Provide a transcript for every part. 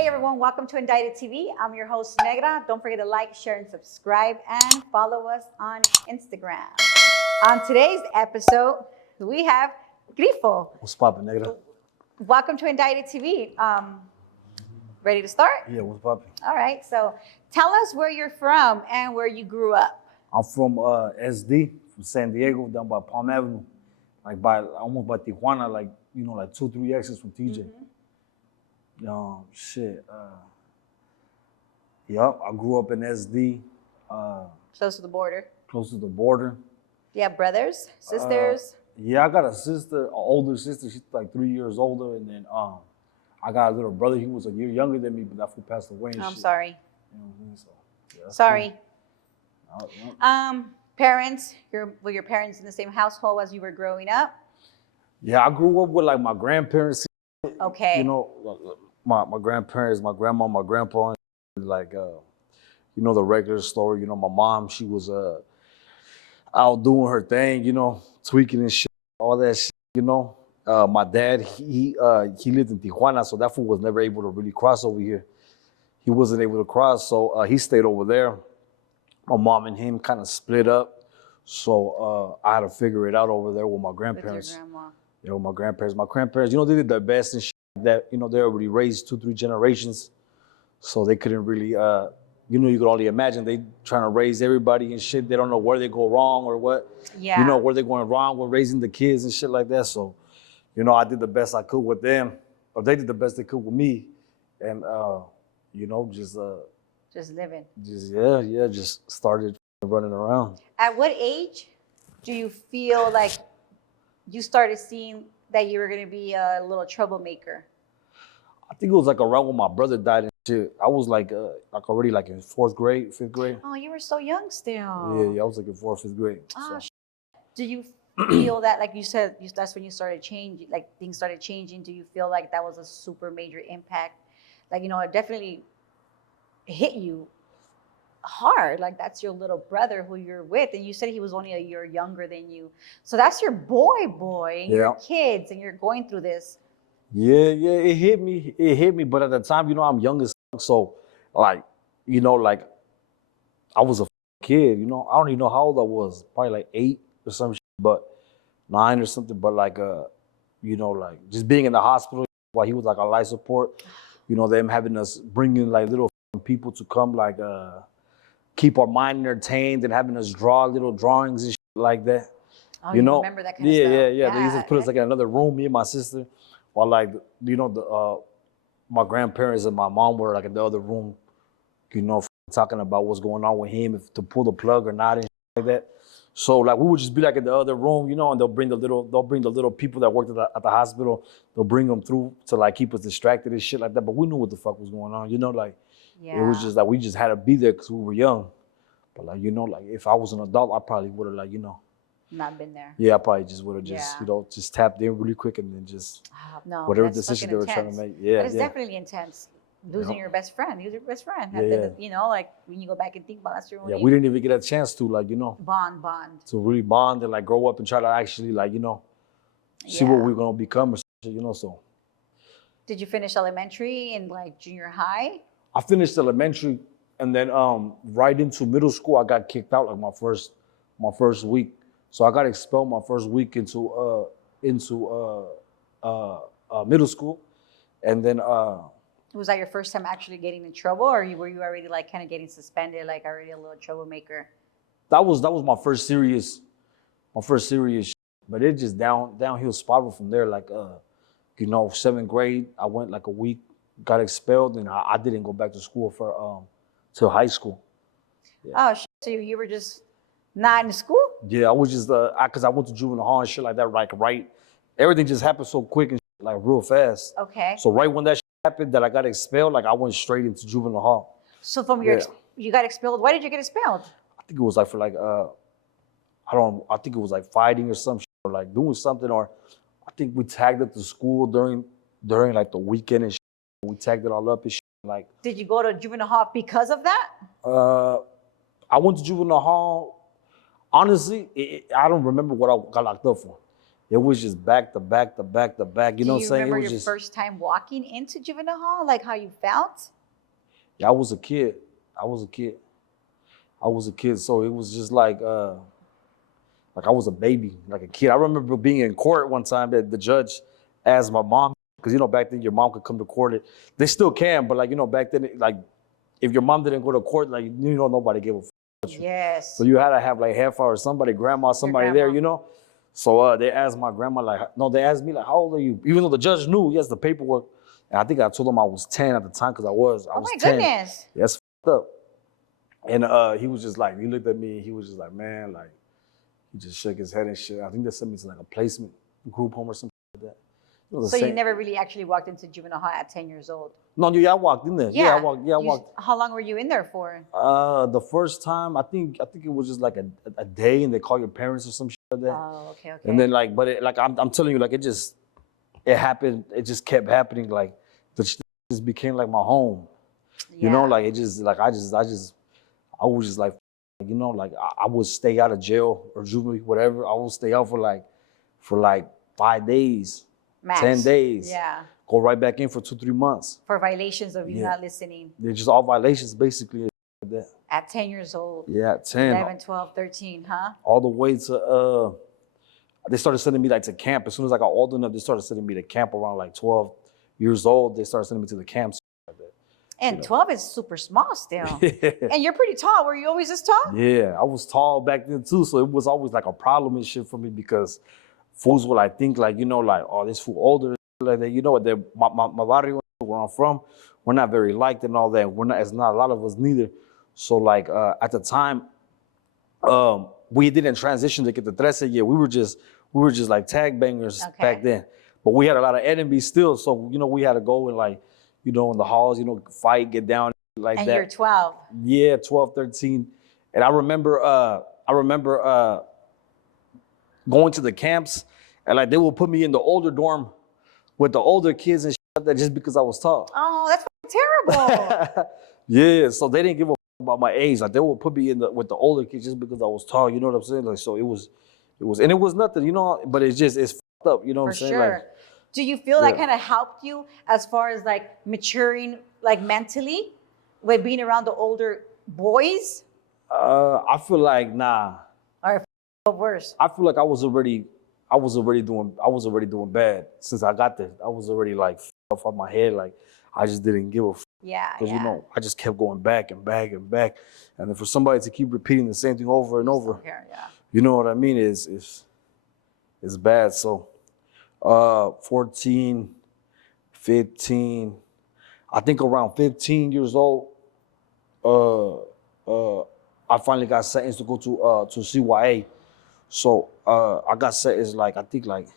Hey everyone, welcome to Indicted TV. I'm your host Negra. Don't forget to like, share, and subscribe, and follow us on Instagram. On today's episode, we have Grifo. What's poppin', Negra? Welcome to Indicted TV. Ready to start? Yeah, what's poppin'? All right, so tell us where you're from and where you grew up. I'm from SD, from San Diego, down by Palm Avenue, like almost by Tijuana, like 2-3 exits from TJ. I grew up in SD. Close to the border. Close to the border. Do you have brothers, sisters? Yeah, I got a sister, an older sister. She's like 3 years older, and then I got a little brother. He was a year younger than me, but that fool passed away. And I'm shit. sorry. You know what I mean? So, yeah, Sorry. Cool. Parents, were your parents in the same household as you were growing up? Yeah, I grew up with like my grandparents. Okay. You know, my grandparents, my grandma, my grandpa, like the regular story. You know, my mom, she was out doing her thing. You know, tweaking and shit, all that shit. You know, my dad, he lived in Tijuana, so that fool was never able to really cross over here. He wasn't able to cross, so he stayed over there. My mom and him kind of split up, so I had to figure it out over there with my grandparents. With your grandma. You know, my grandparents, they did their best and shit like that. You know, they already raised 2-3 generations, so they couldn't really, you could only imagine they trying to raise everybody and shit. They don't know where they go wrong or what. Yeah. You know, where they're going wrong with raising the kids and shit like that. So, I did the best I could with them, or they did the best they could with me, and Just living. Just started running around. At what age do you feel like you started seeing that you were going to be a little troublemaker? I think it was like around when my brother died and shit. I was like already like in 4th grade, 5th grade. Oh, you were so young still. Yeah, I was like in 4th, 5th grade. Oh, So. Do you feel that, like you said, that's when you started changing, like things started changing? Do you feel like that was a super major impact? Like, it definitely hit you hard. Like, that's your little brother who you're with, and you said he was only a year younger than you. So that's your boy, and your kids, and you're going through this. Yeah, it hit me. But at the time, I'm young as fuck, so like I was a kid. I don't even know how old I was. Probably like 8 or some shit, but 9 or something. But like like just being in the hospital while he was like on life support. Them having us bringing like little people to come like keep our mind entertained and having us draw little drawings and shit like that. Oh, you remember that kind of stuff? Yeah. They used to put us like in another room, me and my sister, while like my grandparents and my mom were like in the other room, talking about what's going on with him, if to pull the plug or not and shit like that. So like we would just be like in the other room, and they'll bring the little people that worked at the hospital. They'll bring them through to like keep us distracted and shit like that. But we knew what the fuck was going on, It was just like we just had to be there because we were young. But like like if I was an adult, I probably would have like not been there. Yeah, I probably just would have just tapped in really quick and then just whatever decision they were trying to make. Yeah, but it's definitely intense. Losing your best friend. He was your best friend. Like when you go back and think about it, that's your only we didn't even get a chance to bond. To really bond and like grow up and try to actually like see what we're gonna become or something, so. Did you finish elementary and like junior high? I finished elementary and then right into middle school I got kicked out like my first week. So I got expelled my first week into middle school, and then. Was that your first time actually getting in trouble, or were you already like kind of getting suspended, like already a little troublemaker? That was my first serious, shit. But it just downhill spiral from there. Like 7th grade, I went like a week, got expelled, and I didn't go back to school for till high school. Yeah. Oh, so you were just not in school? Yeah, I was just because I went to juvenile hall and shit like that. Right, everything just happened so quick and shit, like real fast. Okay. So right when that shit happened, that I got expelled, like I went straight into juvenile hall. So from you got expelled. Why did you get expelled? I think it was like for like I think it was like fighting or some shit, or like doing something, or I think we tagged up to school during like the weekend and shit. We tagged it all up and shit. Like. Did you go to juvenile hall because of that? I went to juvenile hall. Honestly, I don't remember what I got locked up for. It was just back to back to back to back. You know what I'm Do you saying? It remember was your just, first time walking into juvenile hall? Like how you felt? yeah, I was a kid. I was a kid. I was a kid. So it was just like I was a baby, like a kid. I remember being in court one time that the judge asked my mom, because, you know, back then your mom could come to court. They still can, but like, you know, back then, like if your mom didn't go to court, like, you know, nobody gave a fuck about you. Yes. So you had to have like half hour, somebody, grandma, somebody there, grandma. you know? So they asked my grandma, like, no, they asked me, like, how old are you? Even though the judge knew, yes, the paperwork. And I think I told him I was 10 at the time, because I was Oh my 10. goodness. That's fucked up. And he was just like, he looked at me, and he was just like, man, like, he just shook his head and shit. I think they sent me to like a placement group home or something like that. It was the So you same. never really actually walked into juvenile hall at 10 years old? No, yeah, I walked in there. Yeah, I walked. Yeah, I walked. How long were you in there for? The first time, I think it was just like a day, and they call your parents or some shit like that. Oh, okay. And then like, but it, like I'm telling you, like it happened. It just kept happening. Like the shit just became like my home. You know, like it just like I was just like, you know, like I would stay out of jail or juvie, whatever. I would stay out for like 5 days, Max. 10 days. Yeah. Go right back in for 2-3 months. For violations of you not listening. They're just all violations, basically. Like that. At 10 years old. Yeah, at 10. 11, 12, 13, huh? All the way to, they started sending me like to camp. As soon as I got old enough, they started sending me to camp around like 12 years old. They started sending me to the camps. Like that. And 12 is super small still. And you're pretty tall. Were you always this tall? Yeah, I was tall back then too. So it was always like a problem and shit for me, because fools would like think like, you know, like, oh, this fool older, like that. You know what, my barrio, where I'm from, we're not very liked and all that. It's not a lot of us neither. So like at the time, we didn't transition to get the 13 yet. We were just like tag bangers back then. But we had a lot of enemies still. So, you know, we had to go and like, you know, in the halls, you know, fight, get down like and that. And you're 12. Yeah, 12, 13. And I remember going to the camps, and like they would put me in the older dorm with the older kids and shit like that, just because I was tall. Oh, that's terrible. Yeah, so they didn't give a about my age. Like they would put me with the older kids just because I was tall. You know what I'm saying? Like, so it was, and it was nothing, you know. But it's fucked up. You know what I'm saying? Sure. Like, do you feel that kind of helped you as far as like maturing, like mentally, with being around the older boys? I feel like nah. Or worse? I feel like I was already doing bad since I got there. I was already like off my head. Like I just didn't give a. Yeah. Because, you know, I just kept going back and back and back. And then for somebody to keep repeating the same thing over and over, you know what I mean, it's bad. So 14, 15, I think around 15 years old, I finally got sentenced to go to CYA. So I got sentenced like, I think like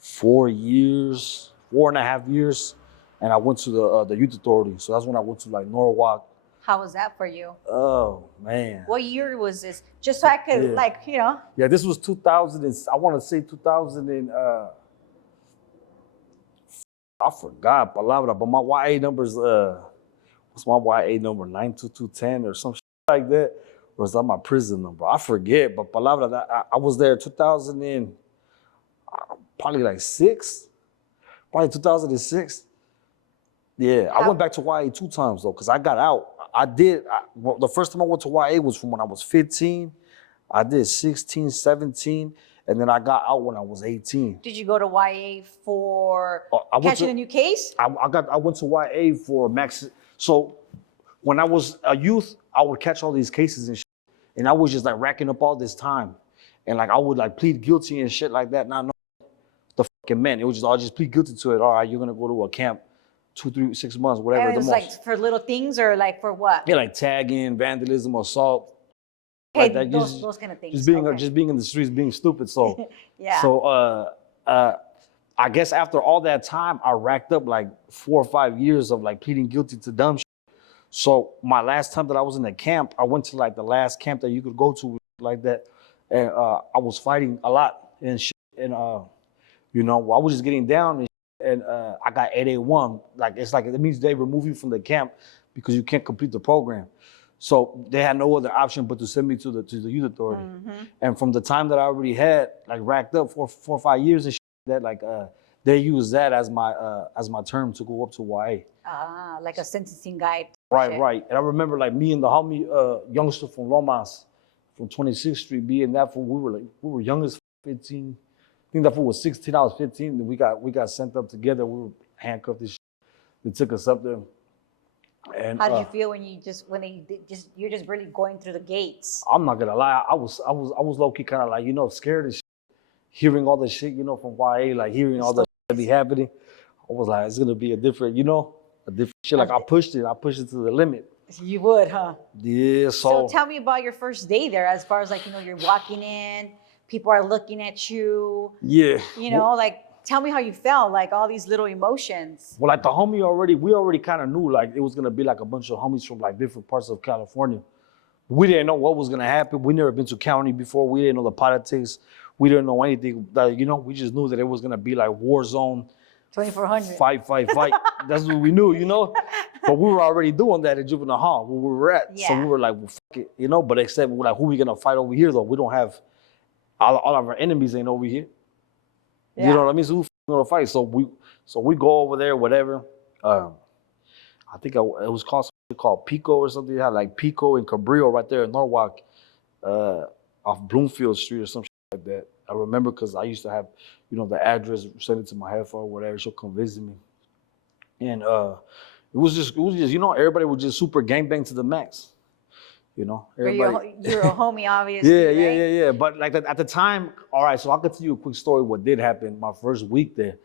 4.5 years. And I went to the youth authority. So that's when I went to like Norwalk. How was that for you? Oh, man. What year was this? Just so I could like, you know. Yeah, this was 2000, and I want to say 2000 and, I forgot, palabra, but my YA number's, what's my YA number, 92210 or some shit like that? Or is that my prison number? I forget, but palabra, I was there 2000 and probably like probably 2006. Yeah, I went back to YA 2 times though, because I got out. The first time I went to YA was from when I was 15. I did 16, 17, and then I got out when I was 18. Did you go to YA for catching a new case? I went to YA for max. So when I was a youth, I would catch all these cases and shit, and I was just like racking up all this time, and like I would like plead guilty and shit like that. Not knowing what the fuck it meant. It was just I'll just plead guilty to it. All right, you're gonna go to a camp. 2, 3, 6 months, whatever. And it was like for little things or like for what? Yeah, like tagging, vandalism, assault. Okay, like that. Those kind of things. Just being in the streets, being stupid. So yeah. So I guess after all that time, I racked up like 4 or 5 years of like pleading guilty to dumb shit. So my last time that I was in the camp, I went to like the last camp that you could go to like that, and I was fighting a lot and shit, and you know, I was just getting down. And I got 8A1. Like, it's like, it means they remove you from the camp because you can't complete the program. So they had no other option but to send me to the youth authority. And from the time that I already had like racked up for 4 or 5 years and shit, that like they used that as my term to go up to YA. Ah, like a sentencing guide. Right, shit. right. And I remember like me and the homie youngster from Lomas from 26th Street being that fool, we were young as 15. I think that fool was 16, I was 15. And we got sent up together. We were handcuffed and shit. They took us up there. And How did you feel when you're just really going through the gates? I'm not gonna lie, I was low key kind of like, you know, scared of shit. Hearing all the shit, you know, from YA, like hearing all the shit that be happening. I was like, it's gonna be a different shit. Like I pushed it to the limit. You would, huh? Yeah, So tell me about your first day there, as far as like, you know, you're walking in, people are looking at you. Yeah. You know, like tell me how you felt, like all these little emotions. Well, like the homie we already kind of knew like it was gonna be like a bunch of homies from like different parts of California. We didn't know what was gonna happen. We never been to county before. We didn't know the politics. We didn't know anything. You know, we just knew that it was gonna be like war zone. 2400. Fight. That's what we knew, you know? But we were already doing that at Juvenile Hall where we were at. Yeah. So we were like, well, fuck it, you know? But except we're like, who we gonna fight over here though? We don't have, all of our enemies ain't over here. Yeah. You know what I mean? So who gonna fight? So we go over there, whatever. I think it was called Pico or something. It had like Pico and Cabrillo right there in Norwalk, off Bloomfield Street or some shit like that. I remember because I used to have, you know, the address, send it to my heifer or whatever. She'll come visit me. And it was just, you know, everybody was just super gangbang to the max. You know, everybody. You're a homie, obviously. Yeah. But like at the time, all right, so I'll tell you a quick story what did happen my first week there.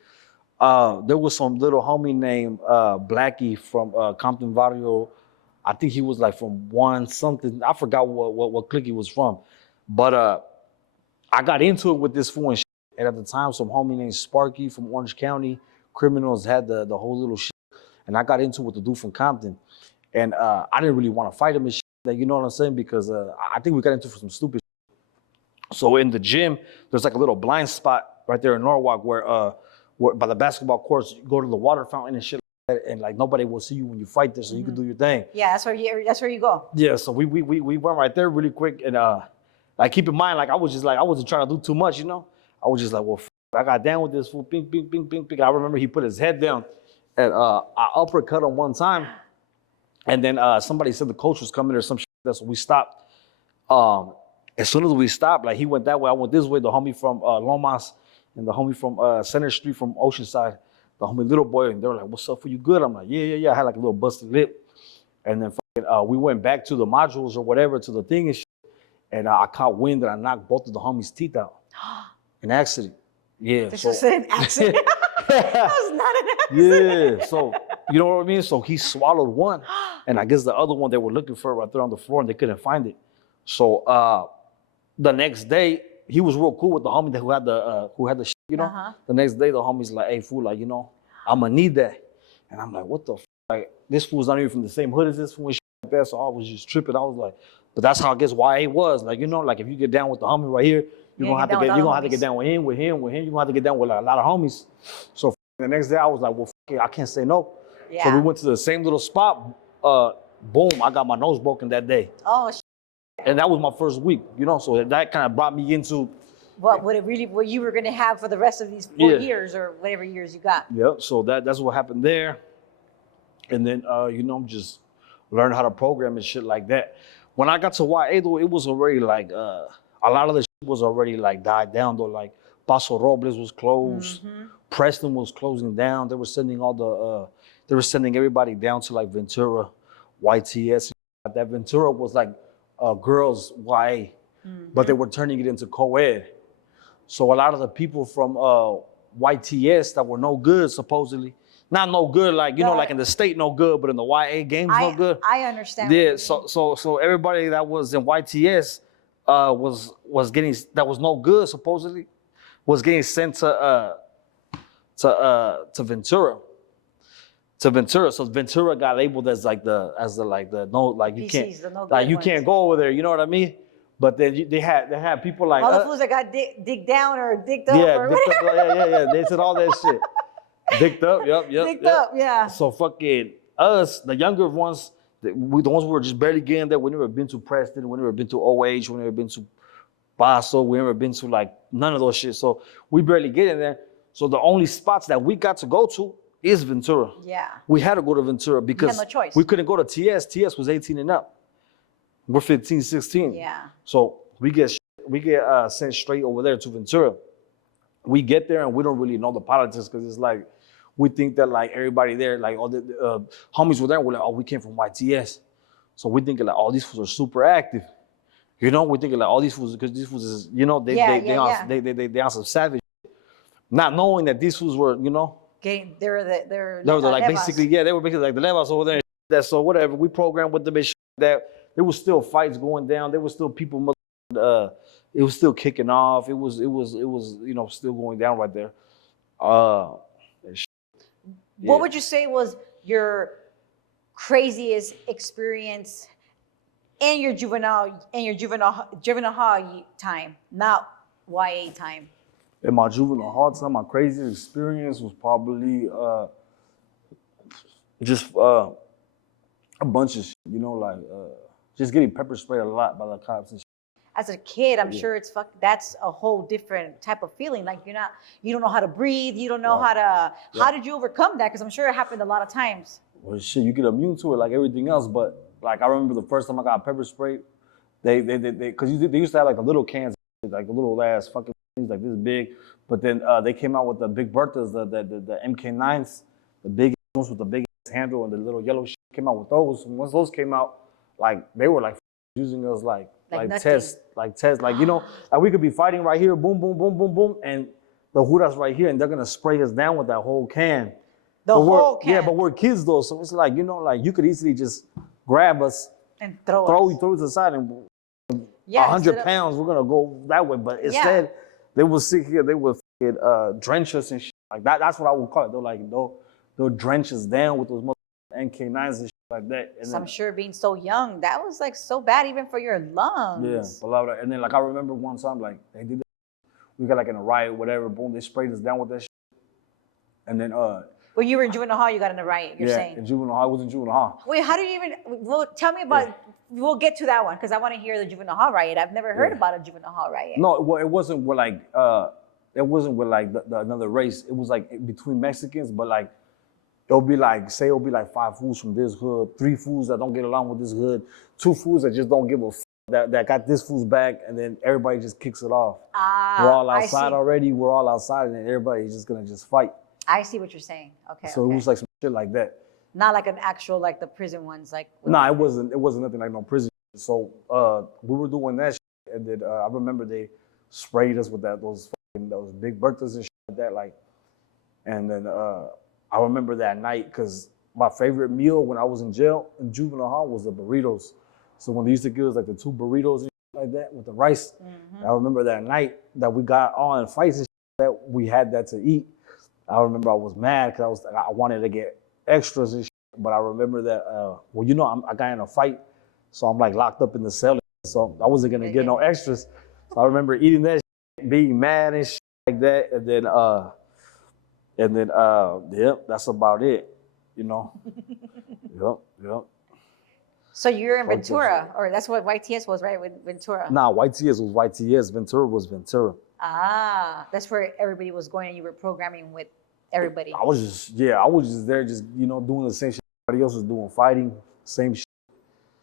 There was some little homie named Blackie from Compton Barrio. I think he was like from one something. I forgot what clique he was from. But I got into it with this fool and shit. And at the time, some homie named Sparky from Orange County, criminals had the whole little shit. And I got into it with the dude from Compton. And I didn't really want to fight him and shit. Like, you know what I'm saying? Because I think we got into some stupid shit. So in the gym, there's like a little blind spot right there in Norwalk where by the basketball courts, you go to the water fountain and shit like that, and like nobody will see you when you fight there, so you can do your thing. Yeah, that's where you go. Yeah, so we went right there really quick, and like keep in mind, like I wasn't trying to do too much, you know. I was just like, well, I got down with this fool, ping. I remember he put his head down, and I uppercut him one time, and then somebody said the coach was coming or some shit. So we stopped. As soon as we stopped, like he went that way, I went this way. The homie from Lomas and the homie from Center Street from Oceanside, the homie little boy, and they were like, "What's up for you? Good?" I'm like, "Yeah." I had like a little busted lip, and then we went back to the modules or whatever to the thing and shit, and I caught wind that I knocked both of the homies' teeth out. An accident. Yeah. This was an accident. That was not an accident. Yeah. So you know what I mean? So he swallowed one, and I guess the other one they were looking for right there on the floor, and they couldn't find it. So the next day, he was real cool with the homie who had the shit, you know. The next day, the homie's like, "Hey, fool, like, you know, I'm gonna need that." And I'm like, "What the f-? Like, this fool's not even from the same hood as this fool and shit like that." So I was just tripping. I was like, but that's how I guess YA was. Like, you know, like if you get down with the homie right here, you're gonna have to get down with him. You're gonna have to get down with like, a lot of homies. So the next day, I was like, well, it, I can't say no. Yeah. So we went to the same little spot. Boom, I got my nose broken that day. Oh, and that was my first week, you know, so that kind of brought me into what you were gonna have for the rest of these 4 years or whatever years you got. Yep, so that's what happened there. And then, you know, just learn how to program and shit like that. When I got to YA though, it was already like, a lot of the shit was already like died down though. Like Paso Robles was closed, Preston was closing down. They were sending everybody down to like Ventura, YTS. That Ventura was like, girls YA, but they were turning it into co-ed. So a lot of the people from YTS that were no good, supposedly, not no good, like, you know, like in the state no good, but in the YA games no good. I understand. Yeah, so everybody that was in YTS was getting, that was no good, supposedly, was getting sent to Ventura. To Ventura, so Ventura got labeled as the no, like you PCs, can't, you can't go over there. You know what I mean? But then they had people like all the fools that got digged down or digged up. Yeah, or yeah. They said all that shit. Digged up, yep. Digged up, yeah. So fucking us, the younger ones, The ones who were just barely getting there, we never been to Preston, we never been to OH, we never been to Paso, we never been to like none of those shit. So we barely get in there. So the only spots that we got to go to is Ventura. Yeah. We had to go to Ventura because no choice. we couldn't go to TS. TS was 18 and up. We're 15, 16. Yeah. So we get sent straight over there to Ventura. We get there and we don't really know the politics because it's like, we think that like everybody there, like all the homies were there, we're like, oh, we came from YTS. So we thinking like, oh, these fools are super active. You know, we thinking like all these fools, because these fools is, you know, they on some savage shit. Not knowing that these fools were, you know. They're like levas. basically, yeah, they were basically like the levels over there. That so whatever, we programmed with them and shit that there was still fights going down. There was still people, it was still kicking off. It was, you know, still going down right there. What would you say was your craziest experience in your juvenile hall time, not YA time? In my juvenile hall time, my craziest experience was probably just a bunch of shit, you know, like just getting pepper sprayed a lot by the cops and shit. As a kid, I'm sure that's a whole different type of feeling. Like you don't know how to breathe. You don't know how did you overcome that? Because I'm sure it happened a lot of times. Well, shit, you get immune to it like everything else. But like I remember the first time I got pepper sprayed, they because they used to have like the little cans, like the little ass fucking things like this big. But then they came out with the big Berthas, the MK9s, the big ones with the big handle and the little yellow shit came out with those. And once those came out, like they were like using us like tests, like you know, like we could be fighting right here, boom, boom, boom, boom, boom, and the Hudas right here, and they're gonna spray us down with that whole can. Whole can. Yeah, but we're kids though, so it's like, you know, like you could easily just grab us and throw us to the side, and 100 pounds, we're gonna go that way. But instead, they will sit here, they will drench us and shit. Like that's what I would call it. They're like, they'll drench us down with those NK9s and shit like that. And so I'm sure being so young, that was like so bad even for your lungs. Yeah, and then like I remember one time, like they did that. We got like in a riot, whatever, boom, they sprayed us down with that shit. And then when you were in juvenile hall, you got in a riot, you're saying? In juvenile hall, I was in juvenile hall. Wait, how do you even, well, tell me about, we'll get to that one, because I want to hear the juvenile hall riot. I've never heard about a juvenile hall riot. No, well, it wasn't with like, the another race. It was like between Mexicans, but like, it'll be like 5 fools from this hood, 3 fools that don't get along with this hood, 2 fools that just don't give a that got this fool's back, and then everybody just kicks it off. We're all outside already, we're all outside, and then everybody's just gonna just fight. I see what you're saying. Okay. So it was like some shit like that. Not like an actual, like the prison ones, like. Nah, it wasn't nothing like no prison. So we were doing that shit, and then I remember they sprayed us with those big Berthas and shit like that, like, and then I remember that night because my favorite meal when I was in jail in juvenile hall was the burritos. So when they used to give us like the 2 burritos and shit like that with the rice, I remember that night that we got all in fights and shit that we had that to eat. I remember I was mad because I wanted to get extras and shit, but I remember that, well, you know, I got in a fight, so I'm like locked up in the cell, so I wasn't gonna get no extras. So I remember eating that shit, being mad and shit like that, and then, that's about it, you know. Yep. So you're in Ventura, or that's what YTS was, right? With Ventura. Nah, YTS was YTS. Ventura was Ventura. Ah, that's where everybody was going, and you were programming with everybody. I was just there, just, you know, doing the same shit everybody else was doing, fighting, same shit.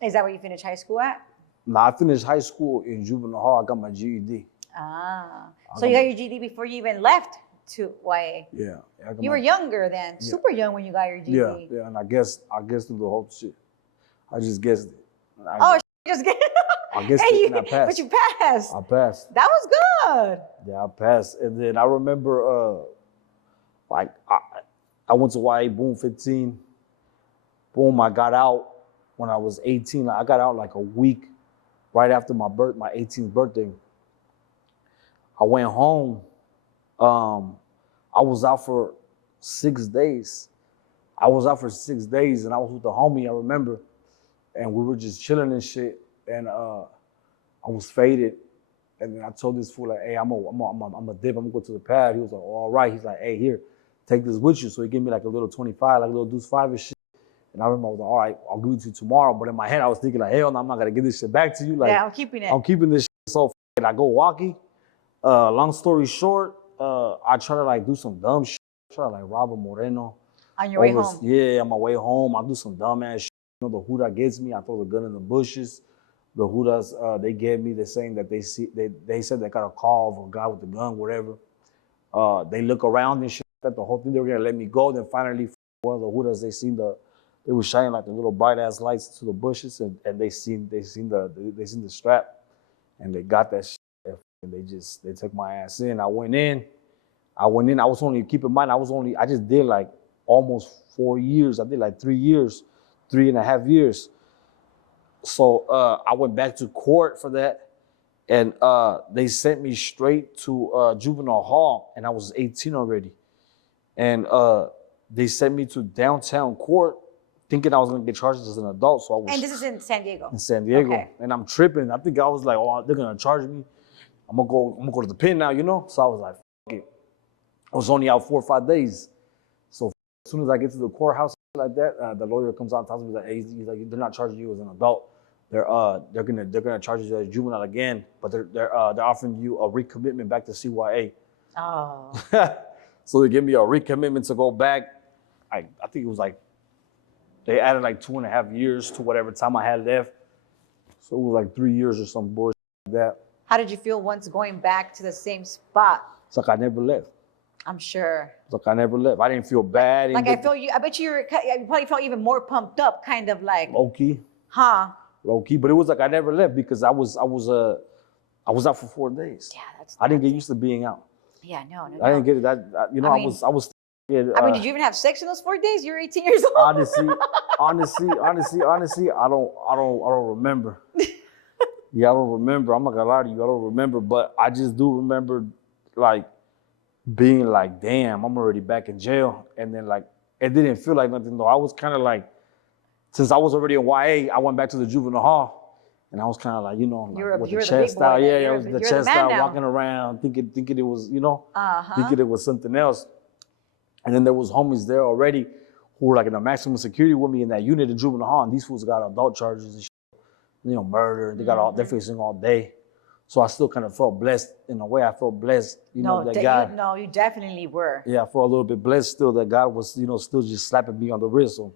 Is that where you finished high school at? Nah, I finished high school in juvenile hall. I got my GED. Ah, so you got your GED before you even left to YA? Yeah. You were younger then, super young when you got your GED. Yeah, and I guessed through the whole shit. I just guessed it. Just get. I guessed it and I passed. But you passed. I passed. That was good. Yeah, I passed. And then I remember, like, I went to YA, boom, 15. Boom, I got out when I was 18. I got out like a week right after my 18th birthday. I went home. I was out for 6 days. And I was with the homie, I remember. And we were just chilling and shit. And I was faded. And then I told this fool, like, hey, I'm a dip. I'm gonna go to the pad. He was like, all right. He's like, hey, here, take this with you. So he gave me like a little 25, like a little deuce 5 and shit. And I remember I was like, all right, I'll give it to you tomorrow. But in my head, I was thinking like, hell no, I'm not gonna give this shit back to you. Like, yeah, I'm keeping it. I'm keeping this shit. So I go walkie. Long story short, I try to like do some dumb shit. I try to like rob a Moreno. On your way home. Yeah, on my way home, I do some dumb ass shit. You know, the Huda gets me. I throw the gun in the bushes. The Hudas, they get me. They're saying that they said they got a call of a guy with a gun, whatever. They look around and shit. That the whole thing they were gonna let me go. Then finally, one of the Hudas, they were shining like the little bright ass lights to the bushes, and they seen the strap, and they got that shit. And they took my ass in. I went in. I was only, keep in mind, I just did like almost 4 years. I did like 3 years, 3.5 years. So I went back to court for that, and they sent me straight to juvenile hall, and I was 18 already. And they sent me to downtown court, thinking I was gonna get charged as an adult. So I was. And this is in San Diego. In San Diego, okay. And I'm tripping. I think I was like, oh, they're gonna charge me. I'm gonna go to the pen now, you know. So I was like, fuck it. I was only out 4 or 5 days. So as soon as I get to the courthouse like that, the lawyer comes out and tells me that, hey, he's like, they're not charging you as an adult. They're gonna charge you as a juvenile again, but they're offering you a recommitment back to CYA. Oh. So they give me a recommitment to go back. I think it was like they added like 2.5 years to whatever time I had left. So it was like 3 years or some bullshit like that. How did you feel once going back to the same spot? It's like I never left. I'm sure. It's like I never left. I didn't feel bad. Like I bet you probably felt even more pumped up, kind of like. Low key. Huh. Low key, but it was like I never left because I was out for 4 days. Yeah, I didn't get used to being out. Yeah, no. I didn't get it. I was. I mean, did you even have sex in those 4 days? You're 18 years old. Honestly, I don't remember. Yeah, I don't remember. I'm not gonna lie to you. I don't remember, but I just do remember, like, being like, damn, I'm already back in jail. And then, like, it didn't feel like nothing, though. I was kind of like, since I was already in YA, I went back to the juvenile hall. And I was kind of like, you know, like, with the chest out. Yeah, I was the chest out, walking around, thinking it was, you know, thinking it was something else. And then there was homies there already who were, like, in the maximum security with me in that unit in juvenile hall. And these fools got adult charges and shit. You know, murder. They got they're facing all day. So I still kind of felt blessed in a way. I felt blessed, you know, that God. No, you definitely were. Yeah, I felt a little bit blessed still that God was, you know, still just slapping me on the wrist. So,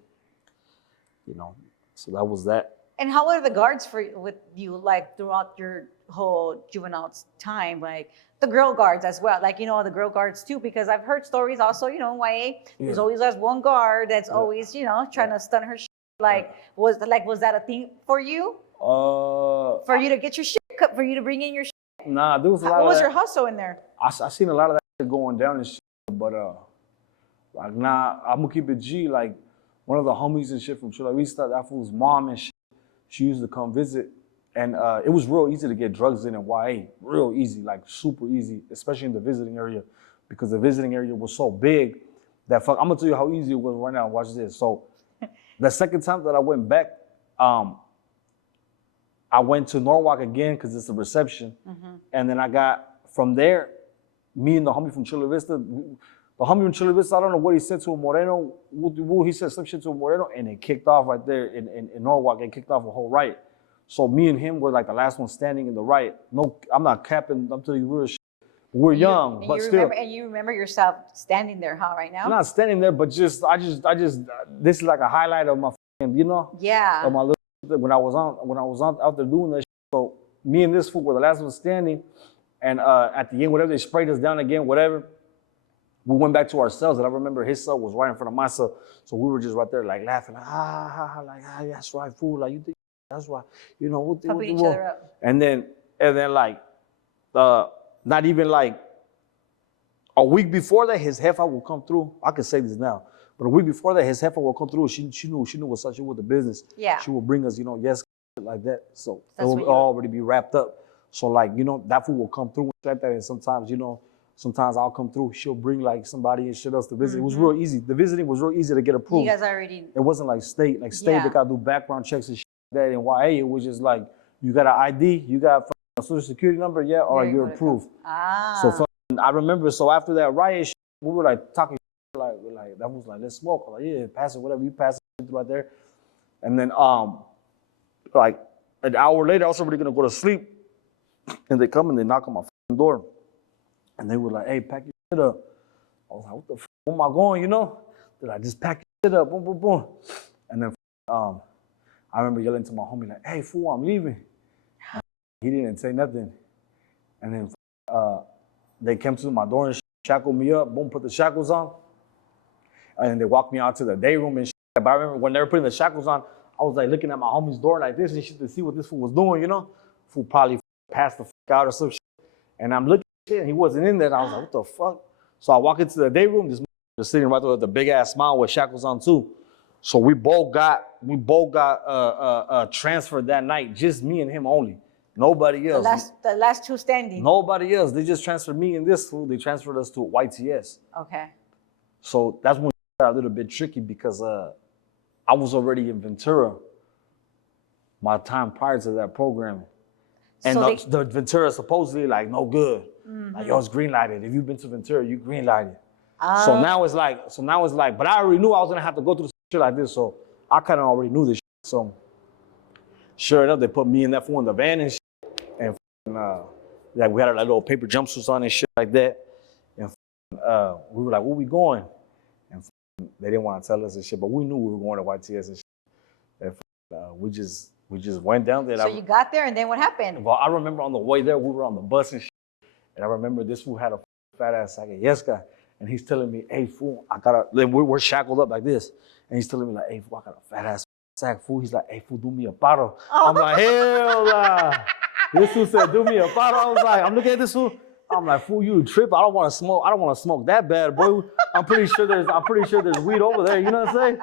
you know, so that was that. And how were the guards with you, like, throughout your whole juvenile time? Like, the girl guards as well, like, you know, the girl guards too, because I've heard stories also, you know, YA, there's always that one guard that's always, you know, trying to stun her shit. Like, was that a thing for you? For you to get your shit cut, for you to bring in your shit? Nah, there was a lot of that. What was your hustle in there? I seen a lot of that shit going down and shit, but like, nah, I'm gonna keep it G. Like, one of the homies and shit from Chula Vista, that fool's mom and shit, she used to come visit, and it was real easy to get drugs in YA, real easy, like super easy, especially in the visiting area, because the visiting area was so big that I'm gonna tell you how easy it was right now. Watch this. So, the second time that I went back, I went to Norwalk again because it's a reception. And then I got, from there, me and the homie from Chula Vista, the homie from Chula Vista, I don't know what he said to a Moreno. He said some shit to a Moreno, and it kicked off right there in Norwalk. It kicked off a whole riot. So me and him were like the last one standing in the riot. No, I'm not capping. I'm telling you real shit. We're young, but still. And you remember yourself standing there, huh, right now? I'm not standing there, but I just, this is like a highlight of my, you know? Yeah. Of my little, when I was out there doing that shit. So me and this fool were the last one standing, and at the end, whatever, they sprayed us down again, whatever. We went back to our cells, and I remember his cell was right in front of my cell, so we were just right there, like, laughing, like, that's right, fool, like, you think that's right, you know, what pumping each other up. And then like, not even like a week before that, his heifer will come through. I can say this now, but a week before that, his heifer will come through. She knew what's up with the business. Yeah. She will bring us, you know, yes, like that. So it will already be wrapped up. So, like, you know, that food will come through like that. And sometimes, you know, I'll come through. She'll bring like somebody and shit else to visit. It was real easy. The visiting was real easy to get approved. You guys already. It wasn't like state. Like state, they gotta do background checks and shit like that. In YA, it was just like, you got an ID, you got a social security number, yeah, or you're approved. So I remember. So after that riot, we were like talking like that was like, let's smoke. I'm like, yeah, pass it, whatever you pass it. shit right there. And then like an hour later, I was already gonna go to sleep, and they come and they knock on my door, and they were like, "Hey, pack your shit up." I was like, "What the fuck? Where am I going?" You know? They're like, "Just pack your shit up, boom, boom, boom." And then I remember yelling to my homie like, "Hey, fool, I'm leaving." He didn't say nothing. And then they came to my door and shackled me up, boom, put the shackles on. And they walked me out to the day room and shit. But I remember when they were putting the shackles on, I was like looking at my homie's door like this and shit to see what this fool was doing, you know? Fool probably passed the fuck out or some shit. And I'm looking at shit and he wasn't in there. And I was like, what the fuck? So I walk into the day room, this was sitting right there with the big ass smile with shackles on too. So we both got transferred that night, just me and him only. Nobody else. The last two standing. Nobody else. They just transferred me and this fool. They transferred us to YTS. Okay. So that's when it got a little bit tricky because I was already in Ventura my time prior to that program. And So the Ventura supposedly like no good. Like, yo, it's green lighted. If you've been to Ventura, you green lighted. So now it's like, but I already knew I was gonna have to go through some shit like this. So I kind of already knew this shit. So sure enough, they put me and that fool in the van and shit. And like we had our little paper jumpsuits on and shit like that. And we were like, where we going? And they didn't want to tell us and shit, but we knew we were going to YTS and shit. And we just went down there. So you got there, and then what happened? Well, I remember on the way there, we were on the bus and shit. And I remember this fool had a fat ass sack of Yeska. And he's telling me, hey, fool, we're shackled up like this. And he's telling me like, hey, fool, I got a fat ass sack, fool. He's like, hey, fool, do me a bottle. I'm like, hell nah. This fool said, do me a bottle. I was like, I'm looking at this fool. I'm like, fool, you trip. I don't want to smoke that bad, boy. I'm pretty sure there's weed over there. You know what I'm saying?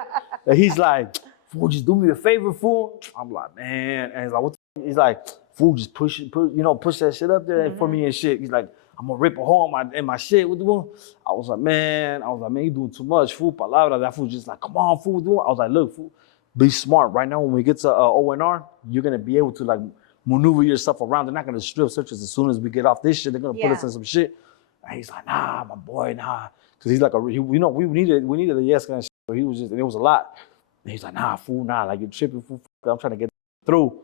And he's like, fool, just do me a favor, fool. I'm like, man. And he's like, what the f-? He's like, fool, just push that shit up there for me and shit. He's like, I'm gonna rip a hole in my shit. What you? I was like, man, you doing too much, fool. Palabra. That fool just like, come on, fool. I was like, look, fool, be smart. Right now, when we get to ONR, you're gonna be able to like maneuver yourself around. They're not gonna strip search us as soon as we get off this shit. They're gonna put us in some shit. And he's like, nah, my boy, nah, because he's like we needed a yes guy. So he was just, and it was a lot. And he's like, nah, fool, nah, like you're tripping, fool. I'm trying to get through.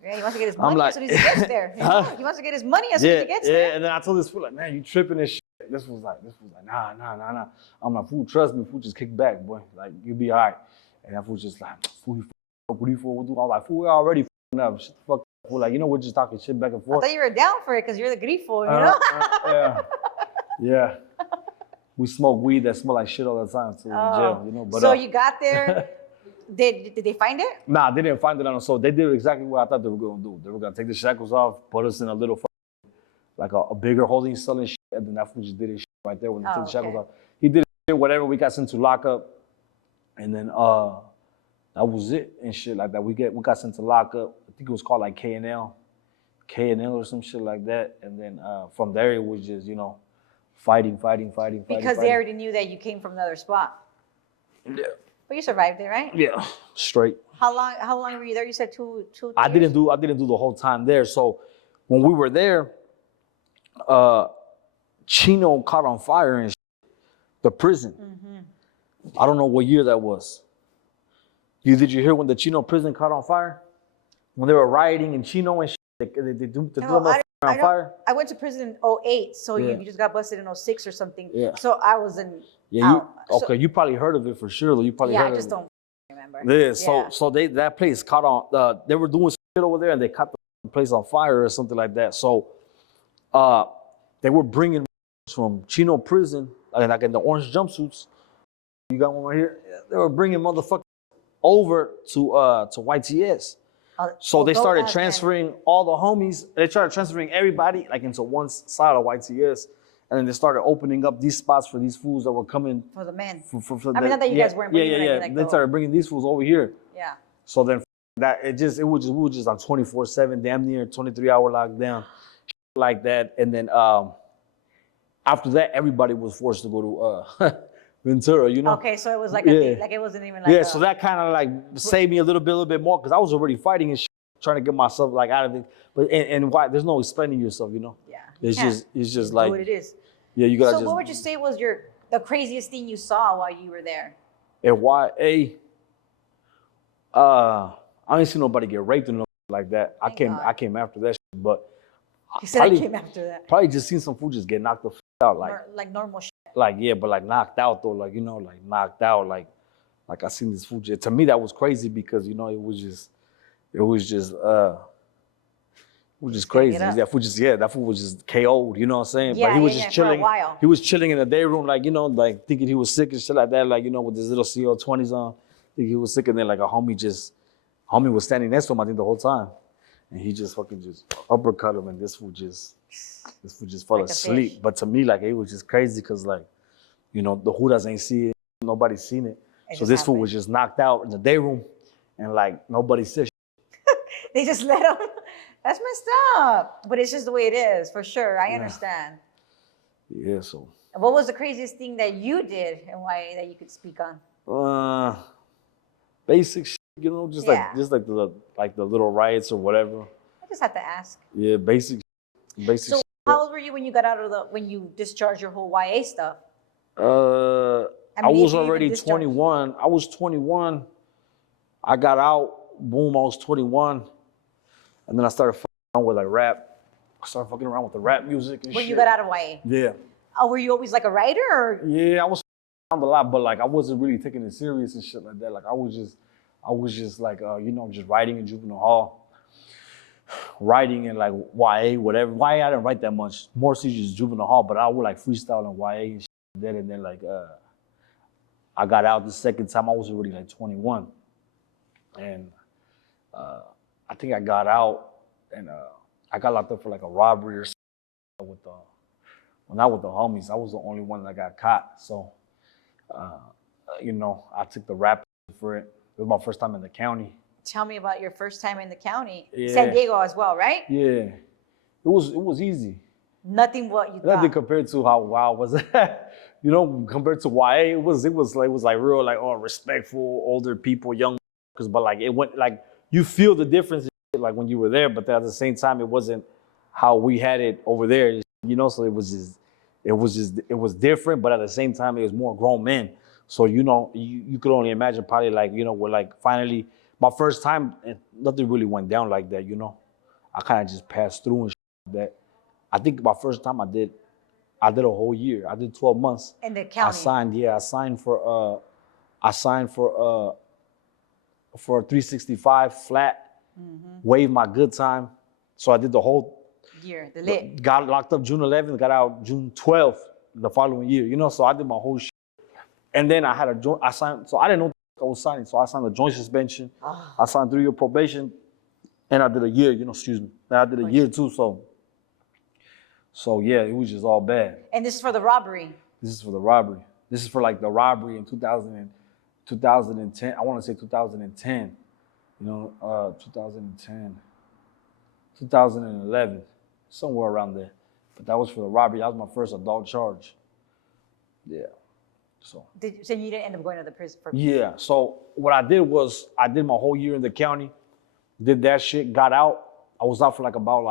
Yeah, he wants to get his money as soon as he gets there. He wants to get his money as soon as he gets there. Yeah, and then I told this fool, like, man, you tripping this shit. This was like, nah. I'm like, fool, trust me, fool, just kick back, boy. Like, you'll be all right. And that fool's just like, fool, you fuck with you, fool. I was like, fool, we're already fucking up. Shut the fuck up, fool. Like, you know, we're just talking shit back and forth. I thought you were down for it because you're the Grifo, you know? Yeah. We smoke weed that smell like shit all the time, too, in jail, you know? But, so you got there. Did they find it? Nah, they didn't find it on us. So they did exactly what I thought they were going to do. They were going to take the shackles off, put us in a little, like a bigger holding cell and shit. And then that fool just did his shit right there when they took the shackles off. He did it, whatever. We got sent to lockup. And then that was it and shit like that. We got sent to lockup. I think it was called like K&L or some shit like that. And then from there, it was just, you know, fighting. Because they already knew that you came from another spot. Yeah. But you survived it, right? Yeah, straight. How long were you there? You said two years? I didn't do the whole time there. So when we were there, Chino caught on fire in the prison. I don't know what year that was. Did you hear when the Chino prison caught on fire? When they were rioting in Chino and shit, they threw them on fire? I went to prison in 2008, so you just got busted in 2006 or something. Yeah. So I was in. Yeah, you probably heard of it for sure. You probably heard of it. I just don't remember. Yeah, so that place caught on. They were doing shit over there, and they caught the place on fire or something like that. So, they were bringing from Chino prison, like in the orange jumpsuits. You got one right here. They were bringing motherfuckers over to YTS. So they started transferring all the homies. They started transferring everybody like into one side of YTS. And then they started opening up these spots for these fools that were coming. For the men. I mean, not that you guys weren't bringing them. Like they started bringing these fools over here. Yeah. So then we were just on 24/7, damn near 23-hour lockdown, like that. And then after that, everybody was forced to go to Ventura, you know? Okay, so it was like a thing, like it wasn't even like so that kind of like saved me a little bit more because I was already fighting and shit, trying to get myself like out of it. But and why? There's no explaining yourself, you know? Yeah. It's just like what it is. Yeah, you gotta. So what would you say was the craziest thing you saw while you were there? At YA, I ain't seen nobody get raped or nothing like that. Thank God. I came after that shit, but He said I came after that. probably just seen some food just get knocked the f out, Like normal shit. like yeah, but like knocked out though, like like knocked out, like I seen this food. To me, that was crazy because it was just crazy. That food was just KO'd, you know what I'm saying? Yeah, but he was just chilling. For a while. He was chilling in the day room, like, like thinking he was sick and shit like that, like, with his little CO20s on. Thinking he was sick, and then like a homie was standing next to him, I think, the whole time. And he just fucking just uppercut him, and this fool just fell Like a asleep. fish. But to me, like, it was just crazy because, like, the Hudas ain't see it, nobody's seen it. So this fool was just knocked out in the day room, and like nobody said shit. They just let him. That's messed up. But it's just the way it is, for sure. I understand. Yeah, so. What was the craziest thing that you did and why that you could speak on? Basic shit, just like the little riots or whatever. I just have to ask. Yeah, basic. So shit. How old were you when you got out of when you discharged your whole YA stuff? I was already 21. I was 21. I got out. Boom, I was 21. And then I started fucking around with like rap. I started fucking around with the rap music and shit. When you got out of YA? Yeah. Oh, were you always like a writer or? Yeah, I was around a lot, but like I wasn't really taking it serious and shit like that. Like I was just like, just writing in juvenile hall. Writing in like YA, whatever. YA, I didn't write that much. More so just juvenile hall, but I would like freestyle in YA and shit like that. And then like, I got out the second time. I was already like 21. And I think I got out and I got locked up for like a robbery or something not with the homies. I was the only one that got caught. So, I took the rap for it. It was my first time in the county. Tell me about your first time in the county. Yeah. San Diego as well, right? Yeah. It was easy. Nothing what you thought. Nothing compared to how wild was it. Compared to YA, it was like real like respectful, older people, young, but like it went like you feel the difference like when you were there, but at the same time it wasn't how we had it over there, so it was different, but at the same time it was more grown men. So you could only imagine probably like where like finally my first time nothing really went down like that, I kind of just passed through and shit like that. I think my first time I did a whole year. I did 12 months. In the county. I signed for a 365 flat, waived my good time. So I did the whole year, the lit. Got locked up June 11th, got out June 12th the following year, so I did my whole shit. And then I had I signed, so I didn't know I was signing. So I signed a joint suspension. Oh. I signed 3-year probation, and I did a year, excuse me. And I did a year too, so yeah, it was just all bad. And this is for the robbery? This is for the robbery. This is for like the robbery in 2010. I want to say 2010, 2010, 2011, somewhere around there. But that was for the robbery. That was my first adult charge. Yeah. So you didn't end up going to the prison for? Yeah. So what I did was I did my whole year in the county, did that shit, got out. I was out for like about